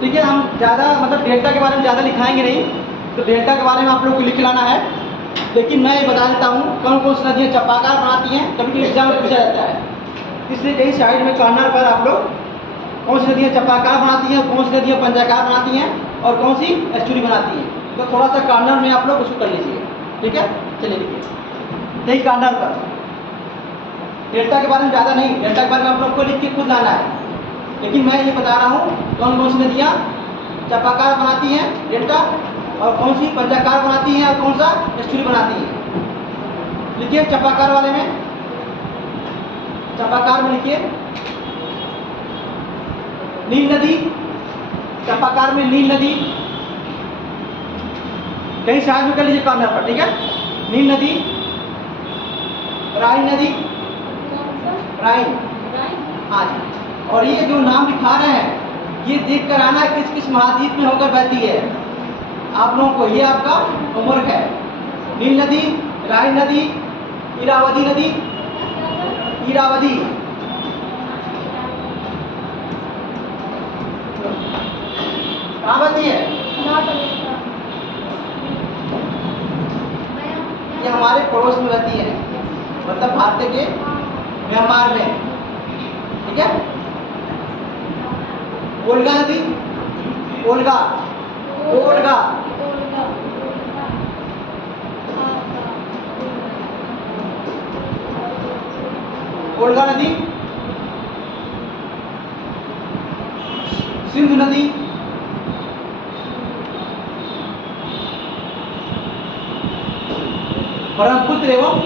ठीक है, हम ज़्यादा मतलब डेल्टा के बारे में ज़्यादा लिखाएंगे नहीं, तो डेल्टा के बारे में आप लोग को लिख लाना है। लेकिन मैं ये बता देता हूँ कौन कौन सी नदियाँ चपाकार बनाती हैं, कभी कभी एग्जाम में पूछा जाता है। इसलिए कहीं साइड में कॉर्नर पर आप लोग कौन सी नदियाँ चपाकार बनाती हैं, कौन सी नदियाँ पंजाकार बनाती हैं और कौन सी एस्चुरी बनाती हैं, तो थोड़ा सा कॉर्नर में आप लोग उसको कर लीजिए। ठीक है, चलिए लिखिए यही कॉर्नर पर। डेल्टा के बारे में ज़्यादा नहीं, डेल्टा के बारे में आप लोग को लिख के खुद लाना है, लेकिन मैं ये बता रहा हूँ कौन कौन सी नदियाँ चपाकार बनाती हैं डेल्टा, और कौन सी पंजाकार बनाती हैं और कौन सा एस्चुरी बनाती हैं। लिखिए चपाकार वाले में, चपाकार में लिखिए नील नदी, चपाकार में नील नदी, कहीं साइड में कर लीजिए कॉर्नर पर। ठीक है, नील नदी, राई नदी, राई, हाँ जी। और ये जो नाम लिखा रहे हैं ये देख कर आना किस किस महाद्वीप में होकर बहती है आप लोगों को, ये आपका होमवर्क है। नील नदी, राई नदी, इरावदी नदी, इरावदी, कहाँ बहती है? ये हमारे पड़ोस में बहती है, मतलब भारत के म्यांमार में। ठीक है, ओल्गा नदी, ओल्गा, ओल्गा, ओल्गा नदी, सिंधु नदी, ब्रह्मपुत्र एवं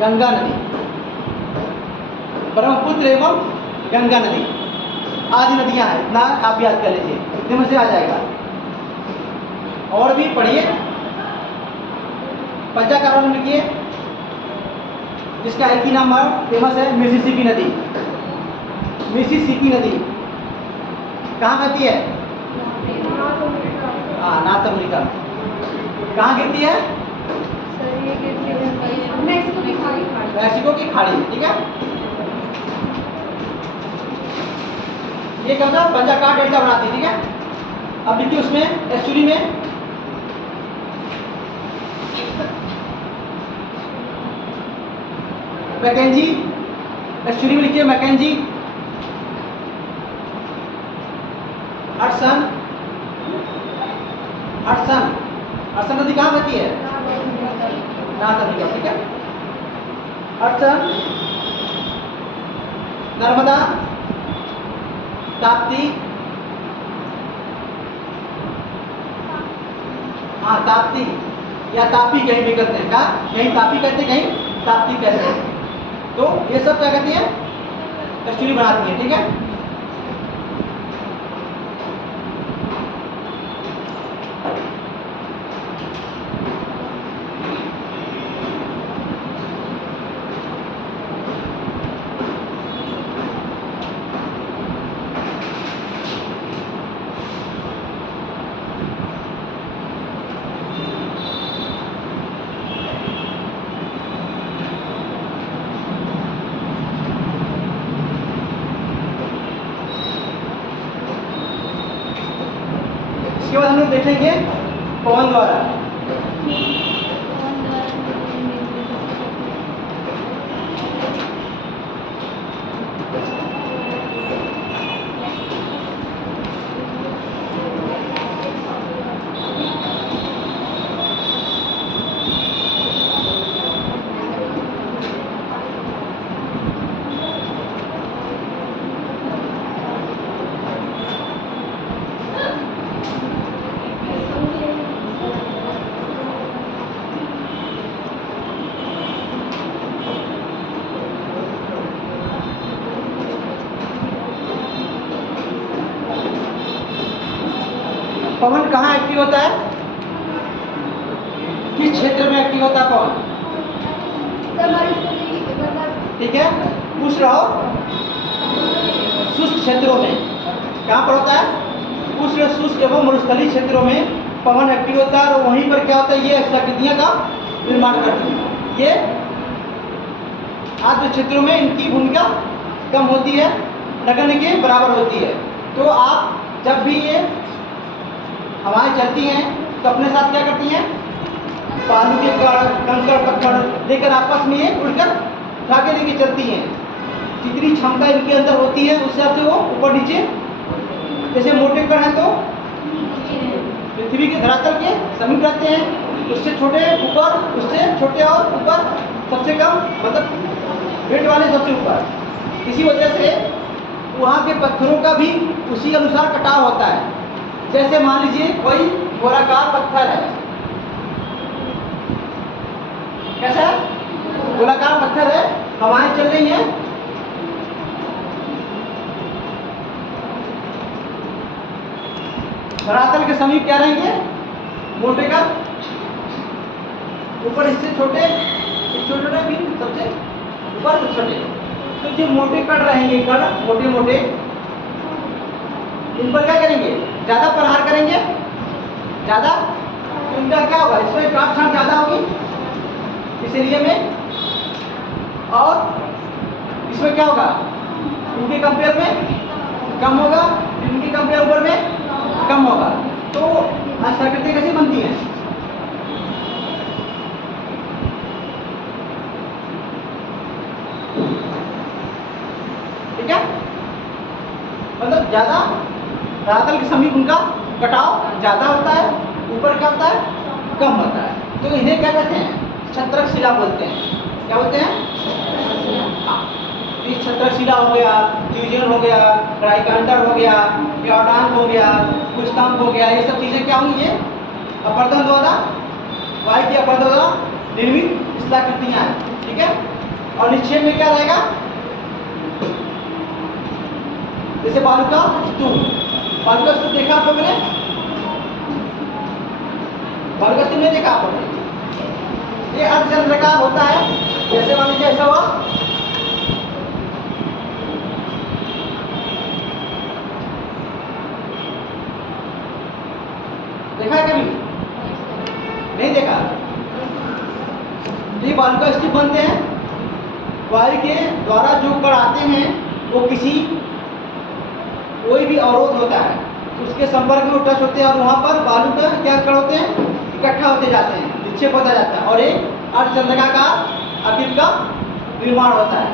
गंगा नदी, ब्रह्मपुत्र एवं गंगा नदी आदि नदियां हैं। इतना आप याद कर लीजिए, इतने में से आ जाएगा। और भी पढ़िए, पंजाकार में लिखिए, जिसका एक ही नाम फेमस है मिसिसिपी नदी। मिसिसिपी नदी कहाँ बहती है? हाँ, नॉर्थ अमेरिका। कहाँ गिरती है? मैक्सिको की खाड़ी में। ठीक है, ये कौन सा पंजाकार डेल्टा बनाती है। ठीक है, अब लिखिए उसमें एस्चुरी में मैकेंजी, एस्चुरी में लिखिए मैकेंजी, हडसन, हडसन, हडसन नदी कहाँ बहती है? North America. ठीक है, हडसन, नर्मदा, ताप्ती, हाँ ताप्ती या तापी कहीं भी कहते हैं, कहाँ कहीं तापी कहते हैं, कहीं ताप्ती कहते हैं। तो ये सब क्या कहती है? एस्चुरी बनाती है। ठीक है, इसके बाद हम लोग देखेंगे पवन द्वारा। पवन कहाँ एक्टिव होता है? किस क्षेत्र में एक्टिव होता है पवन? ठीक है, पूछ रहा हो शुष्क क्षेत्रों में। कहाँ पर होता है? उष्ण, शुष्क एवं मरुस्थलीय क्षेत्रों में पवन एक्टिव होता है, और वहीं पर क्या होता है, ये आकृतियां का निर्माण करती है। ये आद्र क्षेत्रों में इनकी भूमिका कम होती है, नगण्य के बराबर होती है। तो आप जब भी ये हवाएं चलती हैं तो अपने साथ क्या करती हैं, बालू के कंकड़ पत्थर लेकर आपस में ये उड़कर उठा के लेके चलती हैं। जितनी क्षमता इनके अंदर होती है उस हिसाब से वो ऊपर नीचे, जैसे मोटे कण हैं तो पृथ्वी के धरातल के समीप रहते हैं, उससे छोटे ऊपर, उससे छोटे और ऊपर, सबसे कम मतलब वेट वाले सबसे ऊपर। इसी वजह से वहाँ के पत्थरों का भी उसी अनुसार कटाव होता है। जैसे मान लीजिए कोई गोलाकार पत्थर है, कैसा है, गोलाकार पत्थर है, हवाएं चल रही हैं, धरातल के समीप क्या रहेंगे, मोटे का ऊपर इससे छोटे, छोटे भी सबसे ऊपर सबसे छोटे। तो जो मोटे कण रहेंगे, कण मोटे मोटे, इन पर क्या करेंगे, ज्यादा प्रहार करेंगे, ज्यादा, तो इनका क्या होगा, इसमें काट छाट ज्यादा होगी इसलिए में, और इसमें क्या होगा, इनके कंपेयर में कम होगा, इनके कंपेयर ऊपर में कम होगा। तो आकृति कैसी बनती है, ठीक है, मतलब ज्यादा धरातल के समीप उनका कटाव ज्यादा होता है, ऊपर क्या होता है, कम होता है। तो इन्हें क्या कहते हैं, छत्रक शिला बोलते हैं। क्या बोलते हैं, छत्रक शिला हो गया, ट्यूजन हो गया, ट्राइकांटर हो गया, प्योडान हो गया, कुष्तांक हो गया, ये सब चीजें क्या होंगी, ये अपरदन द्वारा, वायु की अपरदन द्वारा निर्मित शिलाकृतियां हैं, ठीक है। और निक्षेप में क्या रहेगा, जैसे बालू का स्तूप, बालू का स्तूप देखा आप लोगों ने, बालू का स्तूप नहीं देखा आप लोगों ने, ये अर्धचंद्राकार होता है, जैसे मान लीजिए ऐसा हुआ, देखा है कभी, नहीं देखा। ये बालू का स्तूप बनते हैं, वायु के द्वारा जो कण आते हैं वो किसी, कोई भी अवरोध होता है तो उसके संपर्क में टच होते हैं और वहाँ पर बालू का क्या कण होते हैं, इकट्ठा होते जाते हैं, निक्षेप होता जाता है और एक अर्धचंद्राकार आकृति का निर्माण होता है,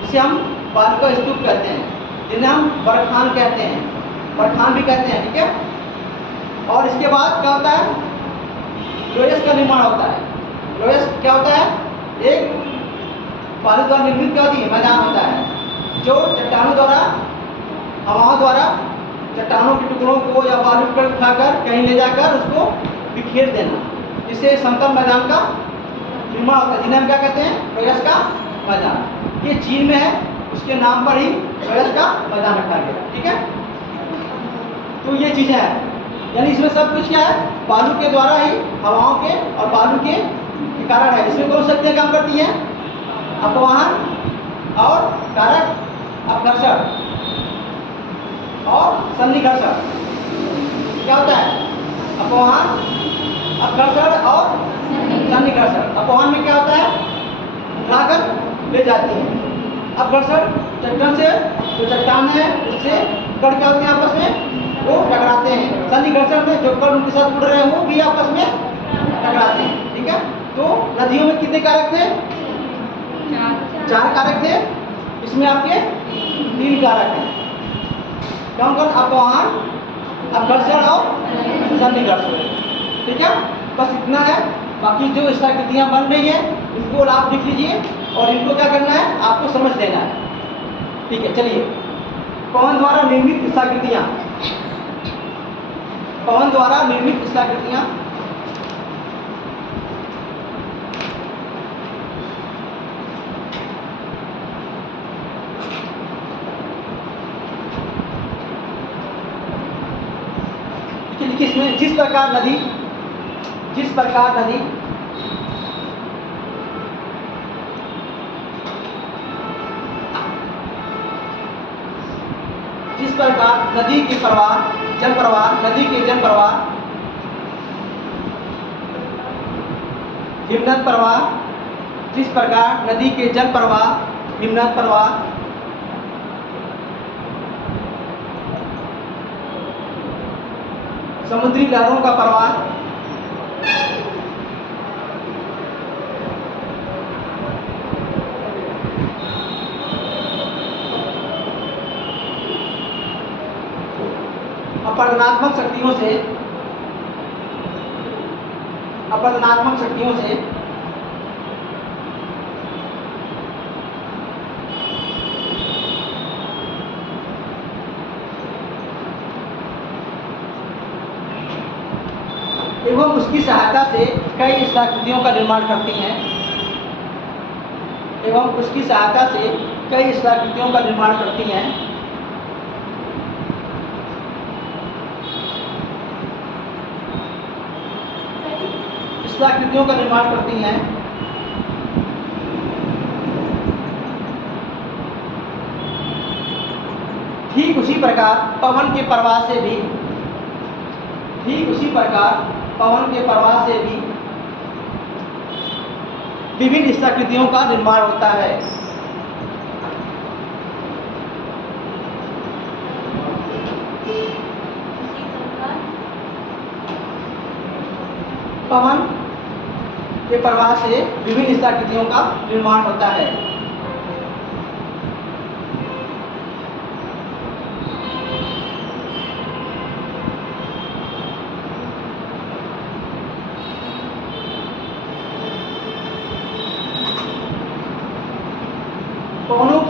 जिसे हम बालू का स्तूप कहते हैं, जिन्हें हम बरखान कहते हैं, बरखान भी कहते हैं, ठीक है। और इसके बाद क्या होता है, लोयस का निर्माण होता है। लोयस क्या होता है, एक बालू द्वारा निर्मित क्या होती है, मैदान होता है, जो चट्टानों द्वारा, हवाओं द्वारा चट्टानों के टुकड़ों को या बालू पर उठाकर कहीं ले जाकर उसको बिखेर देना, जिससे समतल मैदान का निर्माण होता है, जिन्हें हम क्या कहते हैं, लोयस का मैदान। ये चीन में है, उसके नाम पर ही लोयस का मैदान रखा गया, ठीक है। तो ये चीजें हैं, यानी इसमें सब कुछ क्या है, बालू के द्वारा ही, हवाओं के और बालू के कारण है। इसमें कौन शक्तियाँ काम करती हैं, अपवहन और कारक अपघर्षण और सन्निकर्षण। क्या होता है, अपवहन, अपघर्षण और सन्निकर्षण। अपवहन में क्या होता है, उठाकर ले जाती है। अपघर्षण, चट्टान से जो चट्टान है उससे कण क्या होते हैं, आपस में वो टकराते हैं। सन्निकर्षण में जो कण उनके साथ उड़ रहे हैं वो भी आपस में टकराते हैं, ठीक है। तो नदियों में कितने कारक थे, 4 कारक थे, इसमें आपके 3 कारक हैं, कौन कौन, अपवहन, अपघर्षण और सन्निकर्षण, ठीक है। बस इतना है, बाकी जो स्थाकृतियाँ बन रही हैं इनको आप लिख लीजिए और इनको क्या करना है, आपको समझ लेना है, ठीक है। चलिए, पवन द्वारा निर्मित स्थाकृतियाँ, पवन द्वारा निर्मित स्थाकृतियाँ, इसमें जिस प्रकार नदी जिस प्रकार नदी के प्रवाह, जल प्रवाह, नदी के जल प्रवाह, हिमनद प्रवाह, जिस प्रकार नदी के जल प्रवाह, हिमनद प्रवाह, समुद्री लहरों का प्रवाह, अपरदनात्मक शक्तियों से एवं उसकी सहायता से कई स्थलाकृतियों का निर्माण करती हैं ठीक उसी प्रकार पवन के प्रवाह से भी विभिन्न स्थलाकृतियों का निर्माण होता है। पवन के प्रवाह से विभिन्न स्थलाकृतियों का निर्माण होता है। पवनों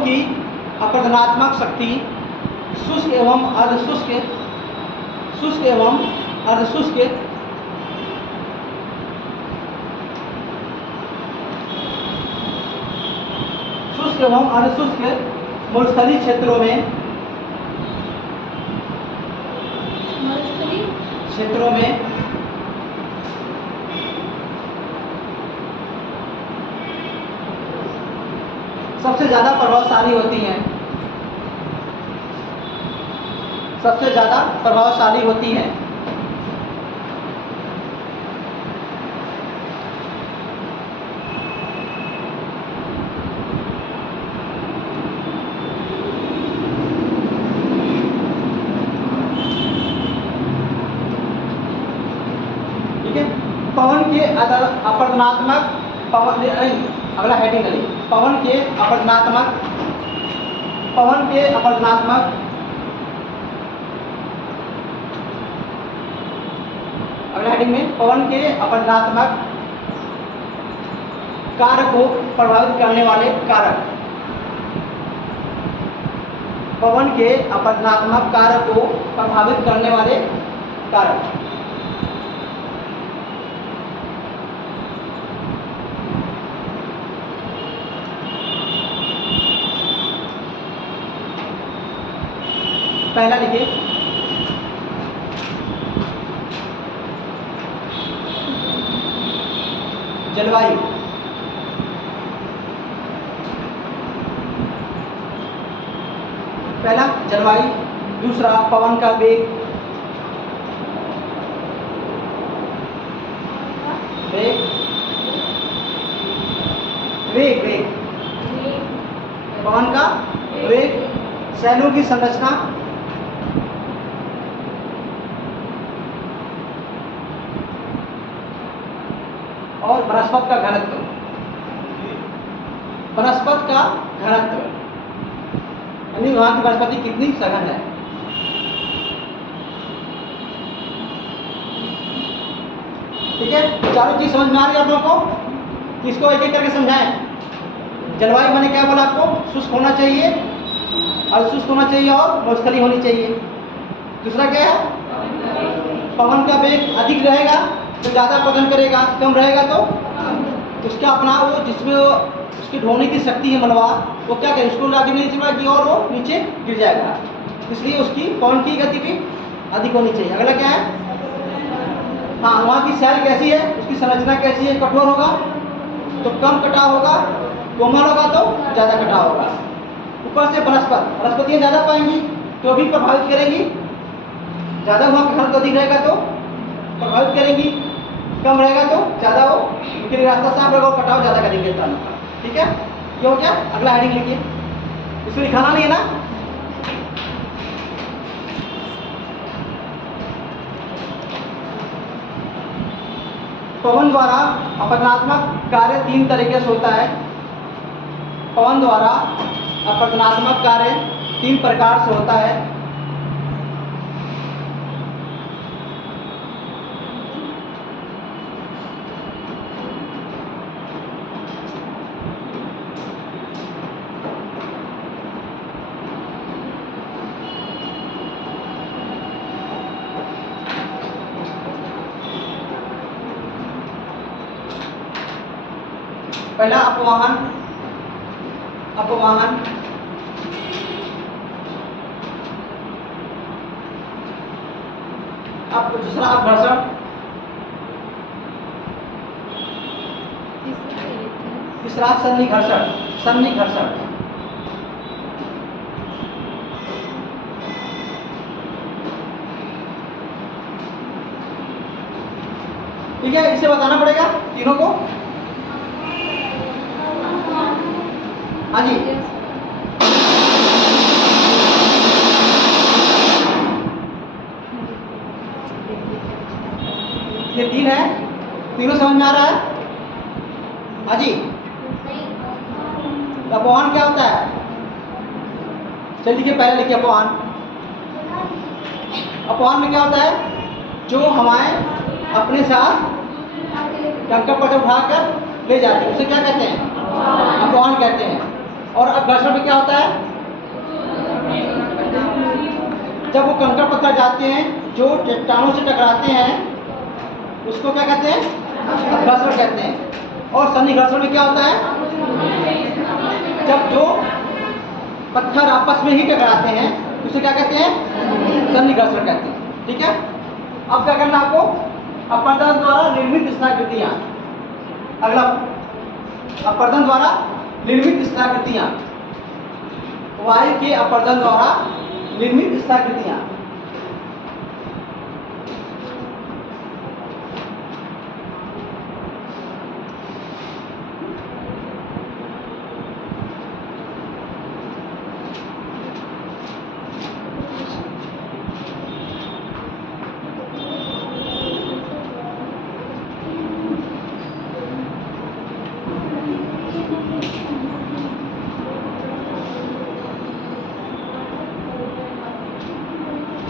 की अपरदनात्मक शक्ति शुष्क एवं अर्धशुष्क मरुस्थलीय क्षेत्रों में सबसे ज़्यादा प्रभावशाली होती हैं। ठीक है, पवन के अगला हेडिंग है पवन के अपरदनात्मक अगला हेडिंग में पवन के अपरदनात्मक कारक को प्रभावित करने वाले कारक। पवन के अपरदनात्मक कारक को प्रभावित करने वाले कारक। पहला लिखिए जलवायु। पहला जलवायु, दूसरा पवन का वेग, पवन का वेग, शैलों की संरचना, और वनस्पति का घनत्व। यानी वहां की वनस्पति कितनी सघन है। ठीक है, चारों चीज समझ में आ रही है आप लोगों को? किसको एक एक करके समझाएं। जलवायु मैंने क्या बोला आपको? शुष्क होना चाहिए, अर्धशुष्क होना चाहिए और मरुस्थलीय होनी चाहिए। दूसरा क्या है? पवन का वेग अधिक रहेगा तो ज़्यादा पतन करेगा, कम रहेगा तो उसका अपना वो जिसमें उसकी ढोने की शक्ति है मलबा, वो क्या करें, उसको आगे नहीं चलाएगी और वो नीचे गिर जाएगा। इसलिए उसकी पवन की गति भी अधिक होनी चाहिए। अगला क्या है? हाँ, वहाँ की शैल कैसी है, उसकी संरचना कैसी है? कठोर होगा तो कम कटाव होगा, कोमल होगा तो ज़्यादा कटाव होगा। ऊपर से वनस्पतियाँ ज़्यादा पाएंगी तो भी प्रभावित करेंगी, ज़्यादा वहाँ का घनत्व अधिक रहेगा तो प्रभावित करेंगी, कम रहेगा तो ज़्यादा हो, क्योंकि रास्ता साफ रहेगा और कटाव ज़्यादा करेंगे। ठीक है, ये हो गया। अगला हेडिंग लिखिए, इसको लिखाना नहीं है ना। पवन द्वारा अपरदनात्मक कार्य 3 तरीके से होता है। पवन द्वारा अपरदनात्मक कार्य 3 प्रकार से होता है। पहला अपवाहन, अपवाहन, अब दूसरा अपघर्षण, तीसरा सन्निघर्षण, सन्निघर्षण। ठीक है, इसे बताना पड़ेगा तीनों को। हाँ जी, ये 3 है, तीनों समझ में आ रहा है? हाँ जी। अपवाहन क्या होता है? चलिए लिखिए, पहले लिखिए अपवाहन। अपवाहन में क्या होता है? जो हमारे अपने साथ कंकड़ पत्थर उठाकर ले जाते हैं, उसे क्या कहते हैं? अपवाहन कहते हैं। और अपघर्षण में क्या होता है? जब वो कंकड़ पत्थर जाते हैं, जो चट्टानों से टकराते हैं, उसको क्या कहते हैं? अपघर्षण कहते हैं। और सन्निघर्षण में क्या होता है? जब जो पत्थर आपस में ही टकराते हैं, उसे क्या कहते हैं? सन्निघर्षण कहते हैं। ठीक है, अब क्या करना आपको? अपरदन द्वारा निर्मित स्थलाकृतियां। अगला, अपरदन द्वारा निर्मित स्थलाकृतियां, वायु के अपरदन द्वारा निर्मित स्थलाकृतियां।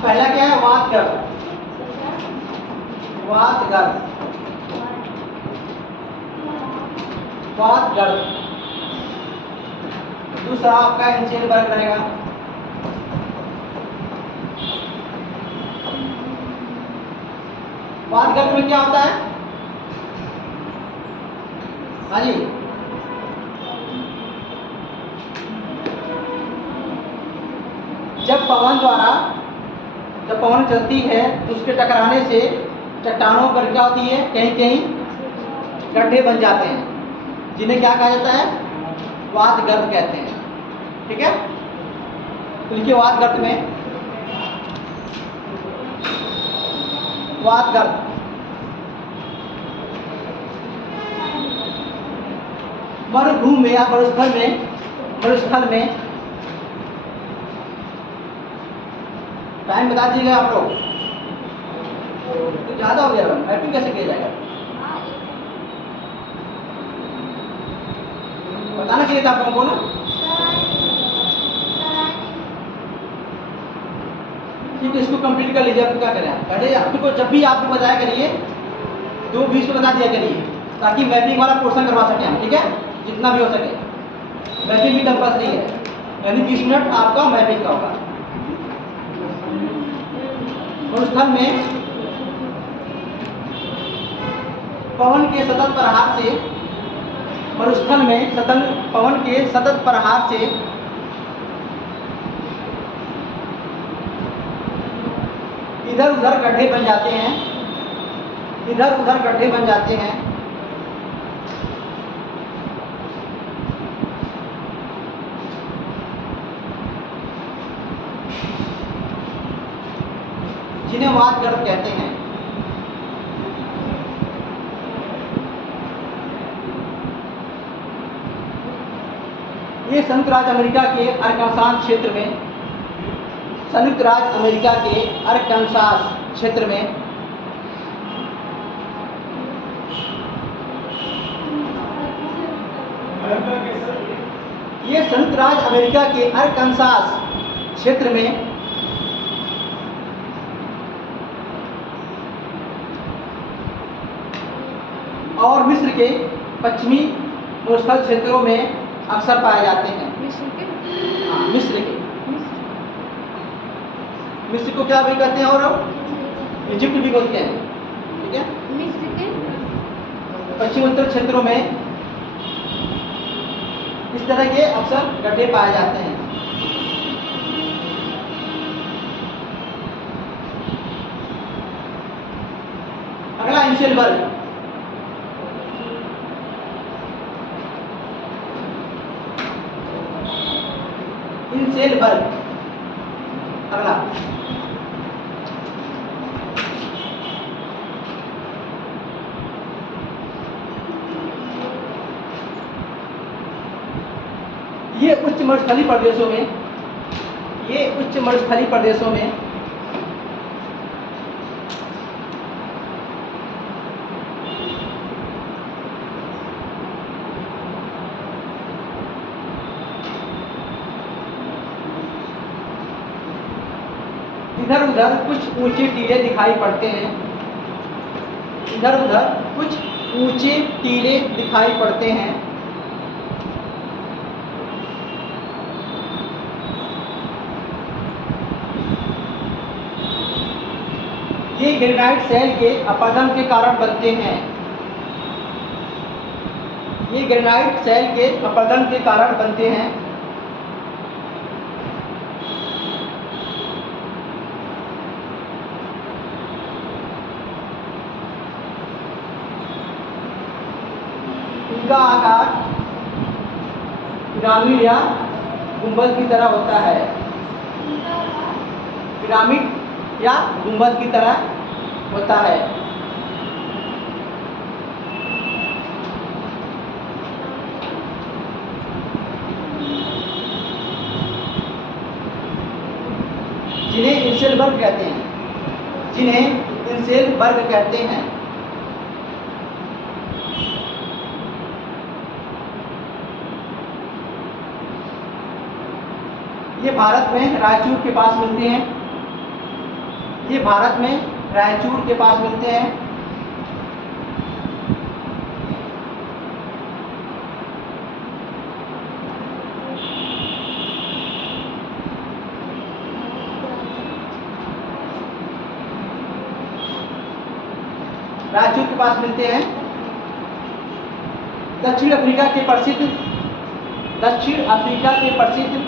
पहला क्या है? वातगर्भ, वातगर्भ, वातगर्भ। दूसरा आपका हिंसेनबर्ग रहेगा। वातगर्भ में क्या होता है? हाँ जी, जब पवन चलती है तो उसके टकराने से चट्टानों पर क्या होती है? कहीं कहीं गड्ढे बन जाते हैं, जिन्हें क्या कहा जाता है? वातगर्भ कहते हैं। ठीक है, तो लिखिए वातगर्भ में, वातगर्भ, मरुभूमि में या मरुस्थल में टाइम बता दीजिएगा आप लोग। तो ज़्यादा हो गया, मैपिंग कैसे किया जाएगा? बताना चाहिए था आप लोगों को ना। ठीक है, इसको कंप्लीट कर लीजिए। आपको क्या करें, पहले आपको जब भी आपको बताया करिए 2:20 को बता दिया करिए, ताकि मैपिंग वाला पोर्शन करवा सकें हम। ठीक है, जितना भी हो सके। मैपिंग भी कंपल्सरी है, यानी 20 मिनट आपका मैपिंग का होगा। मरुस्थल में पवन के सतत प्रहार से, मरुस्थल में पवन के सतत प्रहार से इधर उधर गड्ढे बन जाते हैं, इधर उधर गड्ढे बन जाते हैं। जिन्हें वातगर्भ कहते हैं। ये संयुक्त राज्य अमेरिका के अरकानसास क्षेत्र में, संयुक्त राज्य अमेरिका के अरकानसास क्षेत्र में ये संयुक्त राज्य अमेरिका के अरकानसास क्षेत्र में और मिस्र के पश्चिमी कोस्टल क्षेत्रों में अक्सर पाए जाते हैं। हाँ, मिस्र के, मिस्र को क्या भी कहते हैं और इजिप्ट भी बोलते हैं, ठीक है। मिस्र के पश्चिम उत्तर क्षेत्रों में इस तरह के अक्सर गड्ढे पाए जाते हैं। अगला इंसेलबर्ग। इंसेलबर्ग अगला ये उच्च मरुस्थलीय प्रदेशों में, ये उच्च मरुस्थलीय प्रदेशों में इधर उधर कुछ ऊंचे टीले दिखाई पड़ते हैं। इधर उधर कुछ ऊंचे टीले दिखाई पड़ते हैं। ये ग्रेनाइट सेल के अपरदन के कारण बनते हैं। ये ग्रेनाइट सेल के अपरदन के कारण बनते हैं। इनका आकार पिरामिड या गुंबद की तरह होता है। पिरामिड या गुंबद की तरह होता है। जिन्हें इंसेलबर्ग कहते हैं, जिन्हें इंसेलबर्ग कहते हैं। ये भारत में रायचूर के पास मिलते हैं। ये भारत में रायचूर के पास मिलते हैं। रायचूर के पास मिलते हैं। दक्षिण अफ्रीका के प्रसिद्ध, दक्षिण अफ्रीका के प्रसिद्ध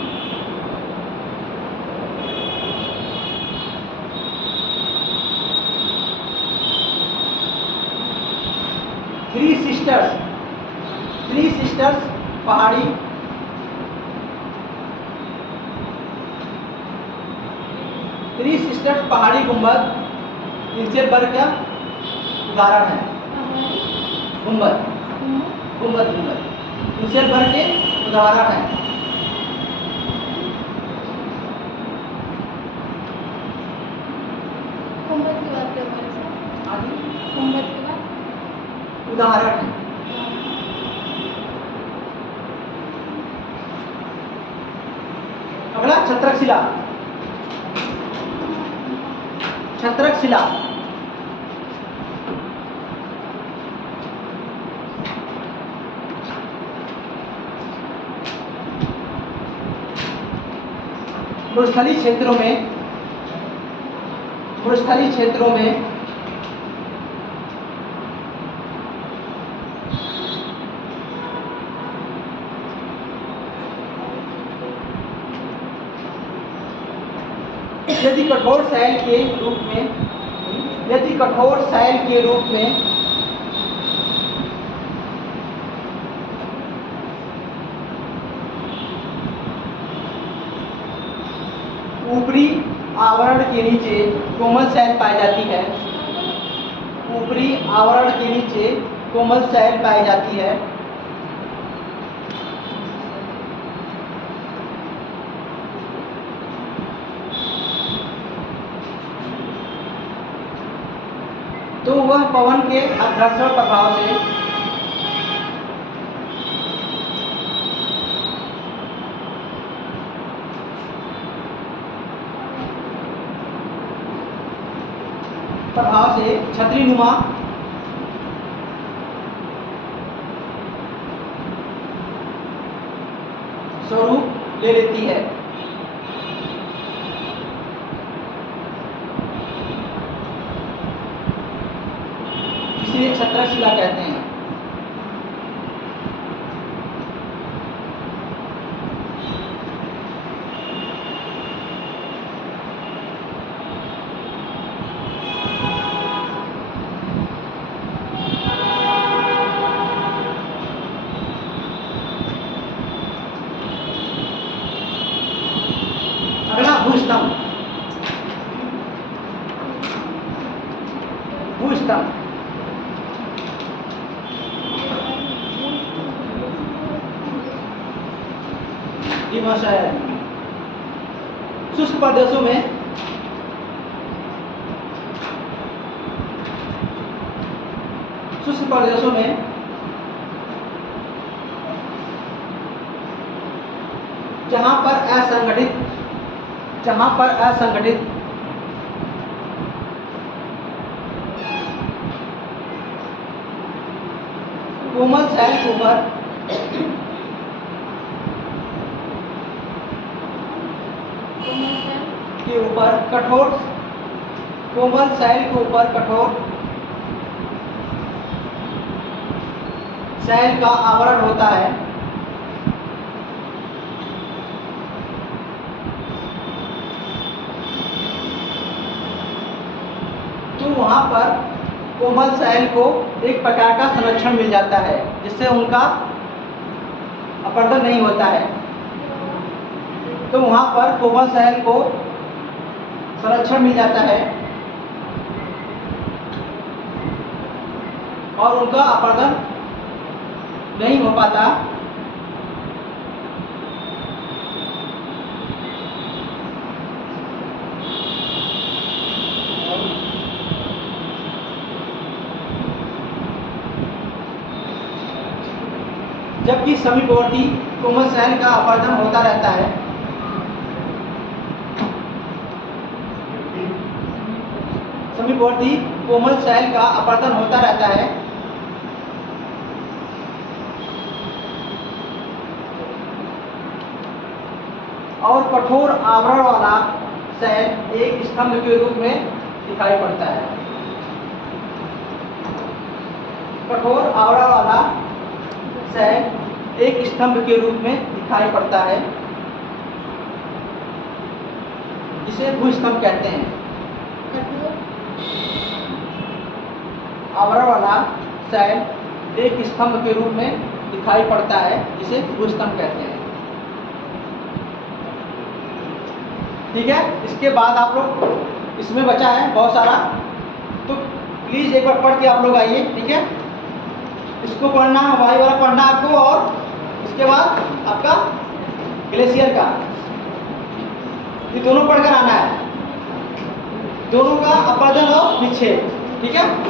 थ्री सिस्टर्स पहाड़ी, थ्री सिस्टर्स पहाड़ी गुंबद इंसेलबर्ग का उदाहरण है। गुंबद गुंबद गुंबद इंसेलबर्ग के उदाहरण है। गुंबद की बात कर रहे हैं। आगे गुंबद की बात उदाहरण है। अगला छत्रकशिला। छत्रकशिला मरुस्थलीय क्षेत्रों में, मरुस्थलीय क्षेत्रों में यदि कठोर शैल के रूप में, यदि कठोर शैल के रूप में ऊपरी आवरण के नीचे कोमल शैल पाई जाती है। ऊपरी आवरण के नीचे कोमल शैल पाई जाती है। वह पवन के घर्षण प्रभाव से छतरी नुमा स्वरूप ले लेती है। इसे छत्रशिला कहते हैं। अगला भूस्तंभ। भूस्तंभ शुष्क प्रदेशों में जहां पर असंगठित कोमल शैल के ऊपर कठोर शैल का आवरण होता है, तो वहां पर कोमल शैल को एक प्रकार का संरक्षण मिल जाता है, जिससे उनका अपरदन नहीं होता है। तो वहां पर कोमल शैल को संरक्षण मिल जाता है और उनका अपरदन नहीं हो पाता। जबकि समीपवर्ती कोमल शैल का अपरदन होता रहता है। समीपवर्ती कोमल शैल का अपरदन होता रहता है और कठोर आवरण वाला शैल एक स्तंभ के रूप में दिखाई पड़ता है। कठोर आवरण वाला शैल एक स्तंभ के रूप में दिखाई पड़ता है, जिसे भूस्तंभ कहते हैं। आवरण वाला शैल एक स्तंभ के रूप में दिखाई पड़ता है, जिसे भूस्तंभ कहते हैं। ठीक है, इसके बाद आप लोग, इसमें बचा है बहुत सारा, तो प्लीज एक बार पढ़ के आप लोग आइए। ठीक है, इसको पढ़ना, हवाई वाला पढ़ना आपको, और इसके बाद आपका ग्लेशियर का, ये दोनों पढ़कर आना है, दोनों का अपरदन और विच्छेद। ठीक है।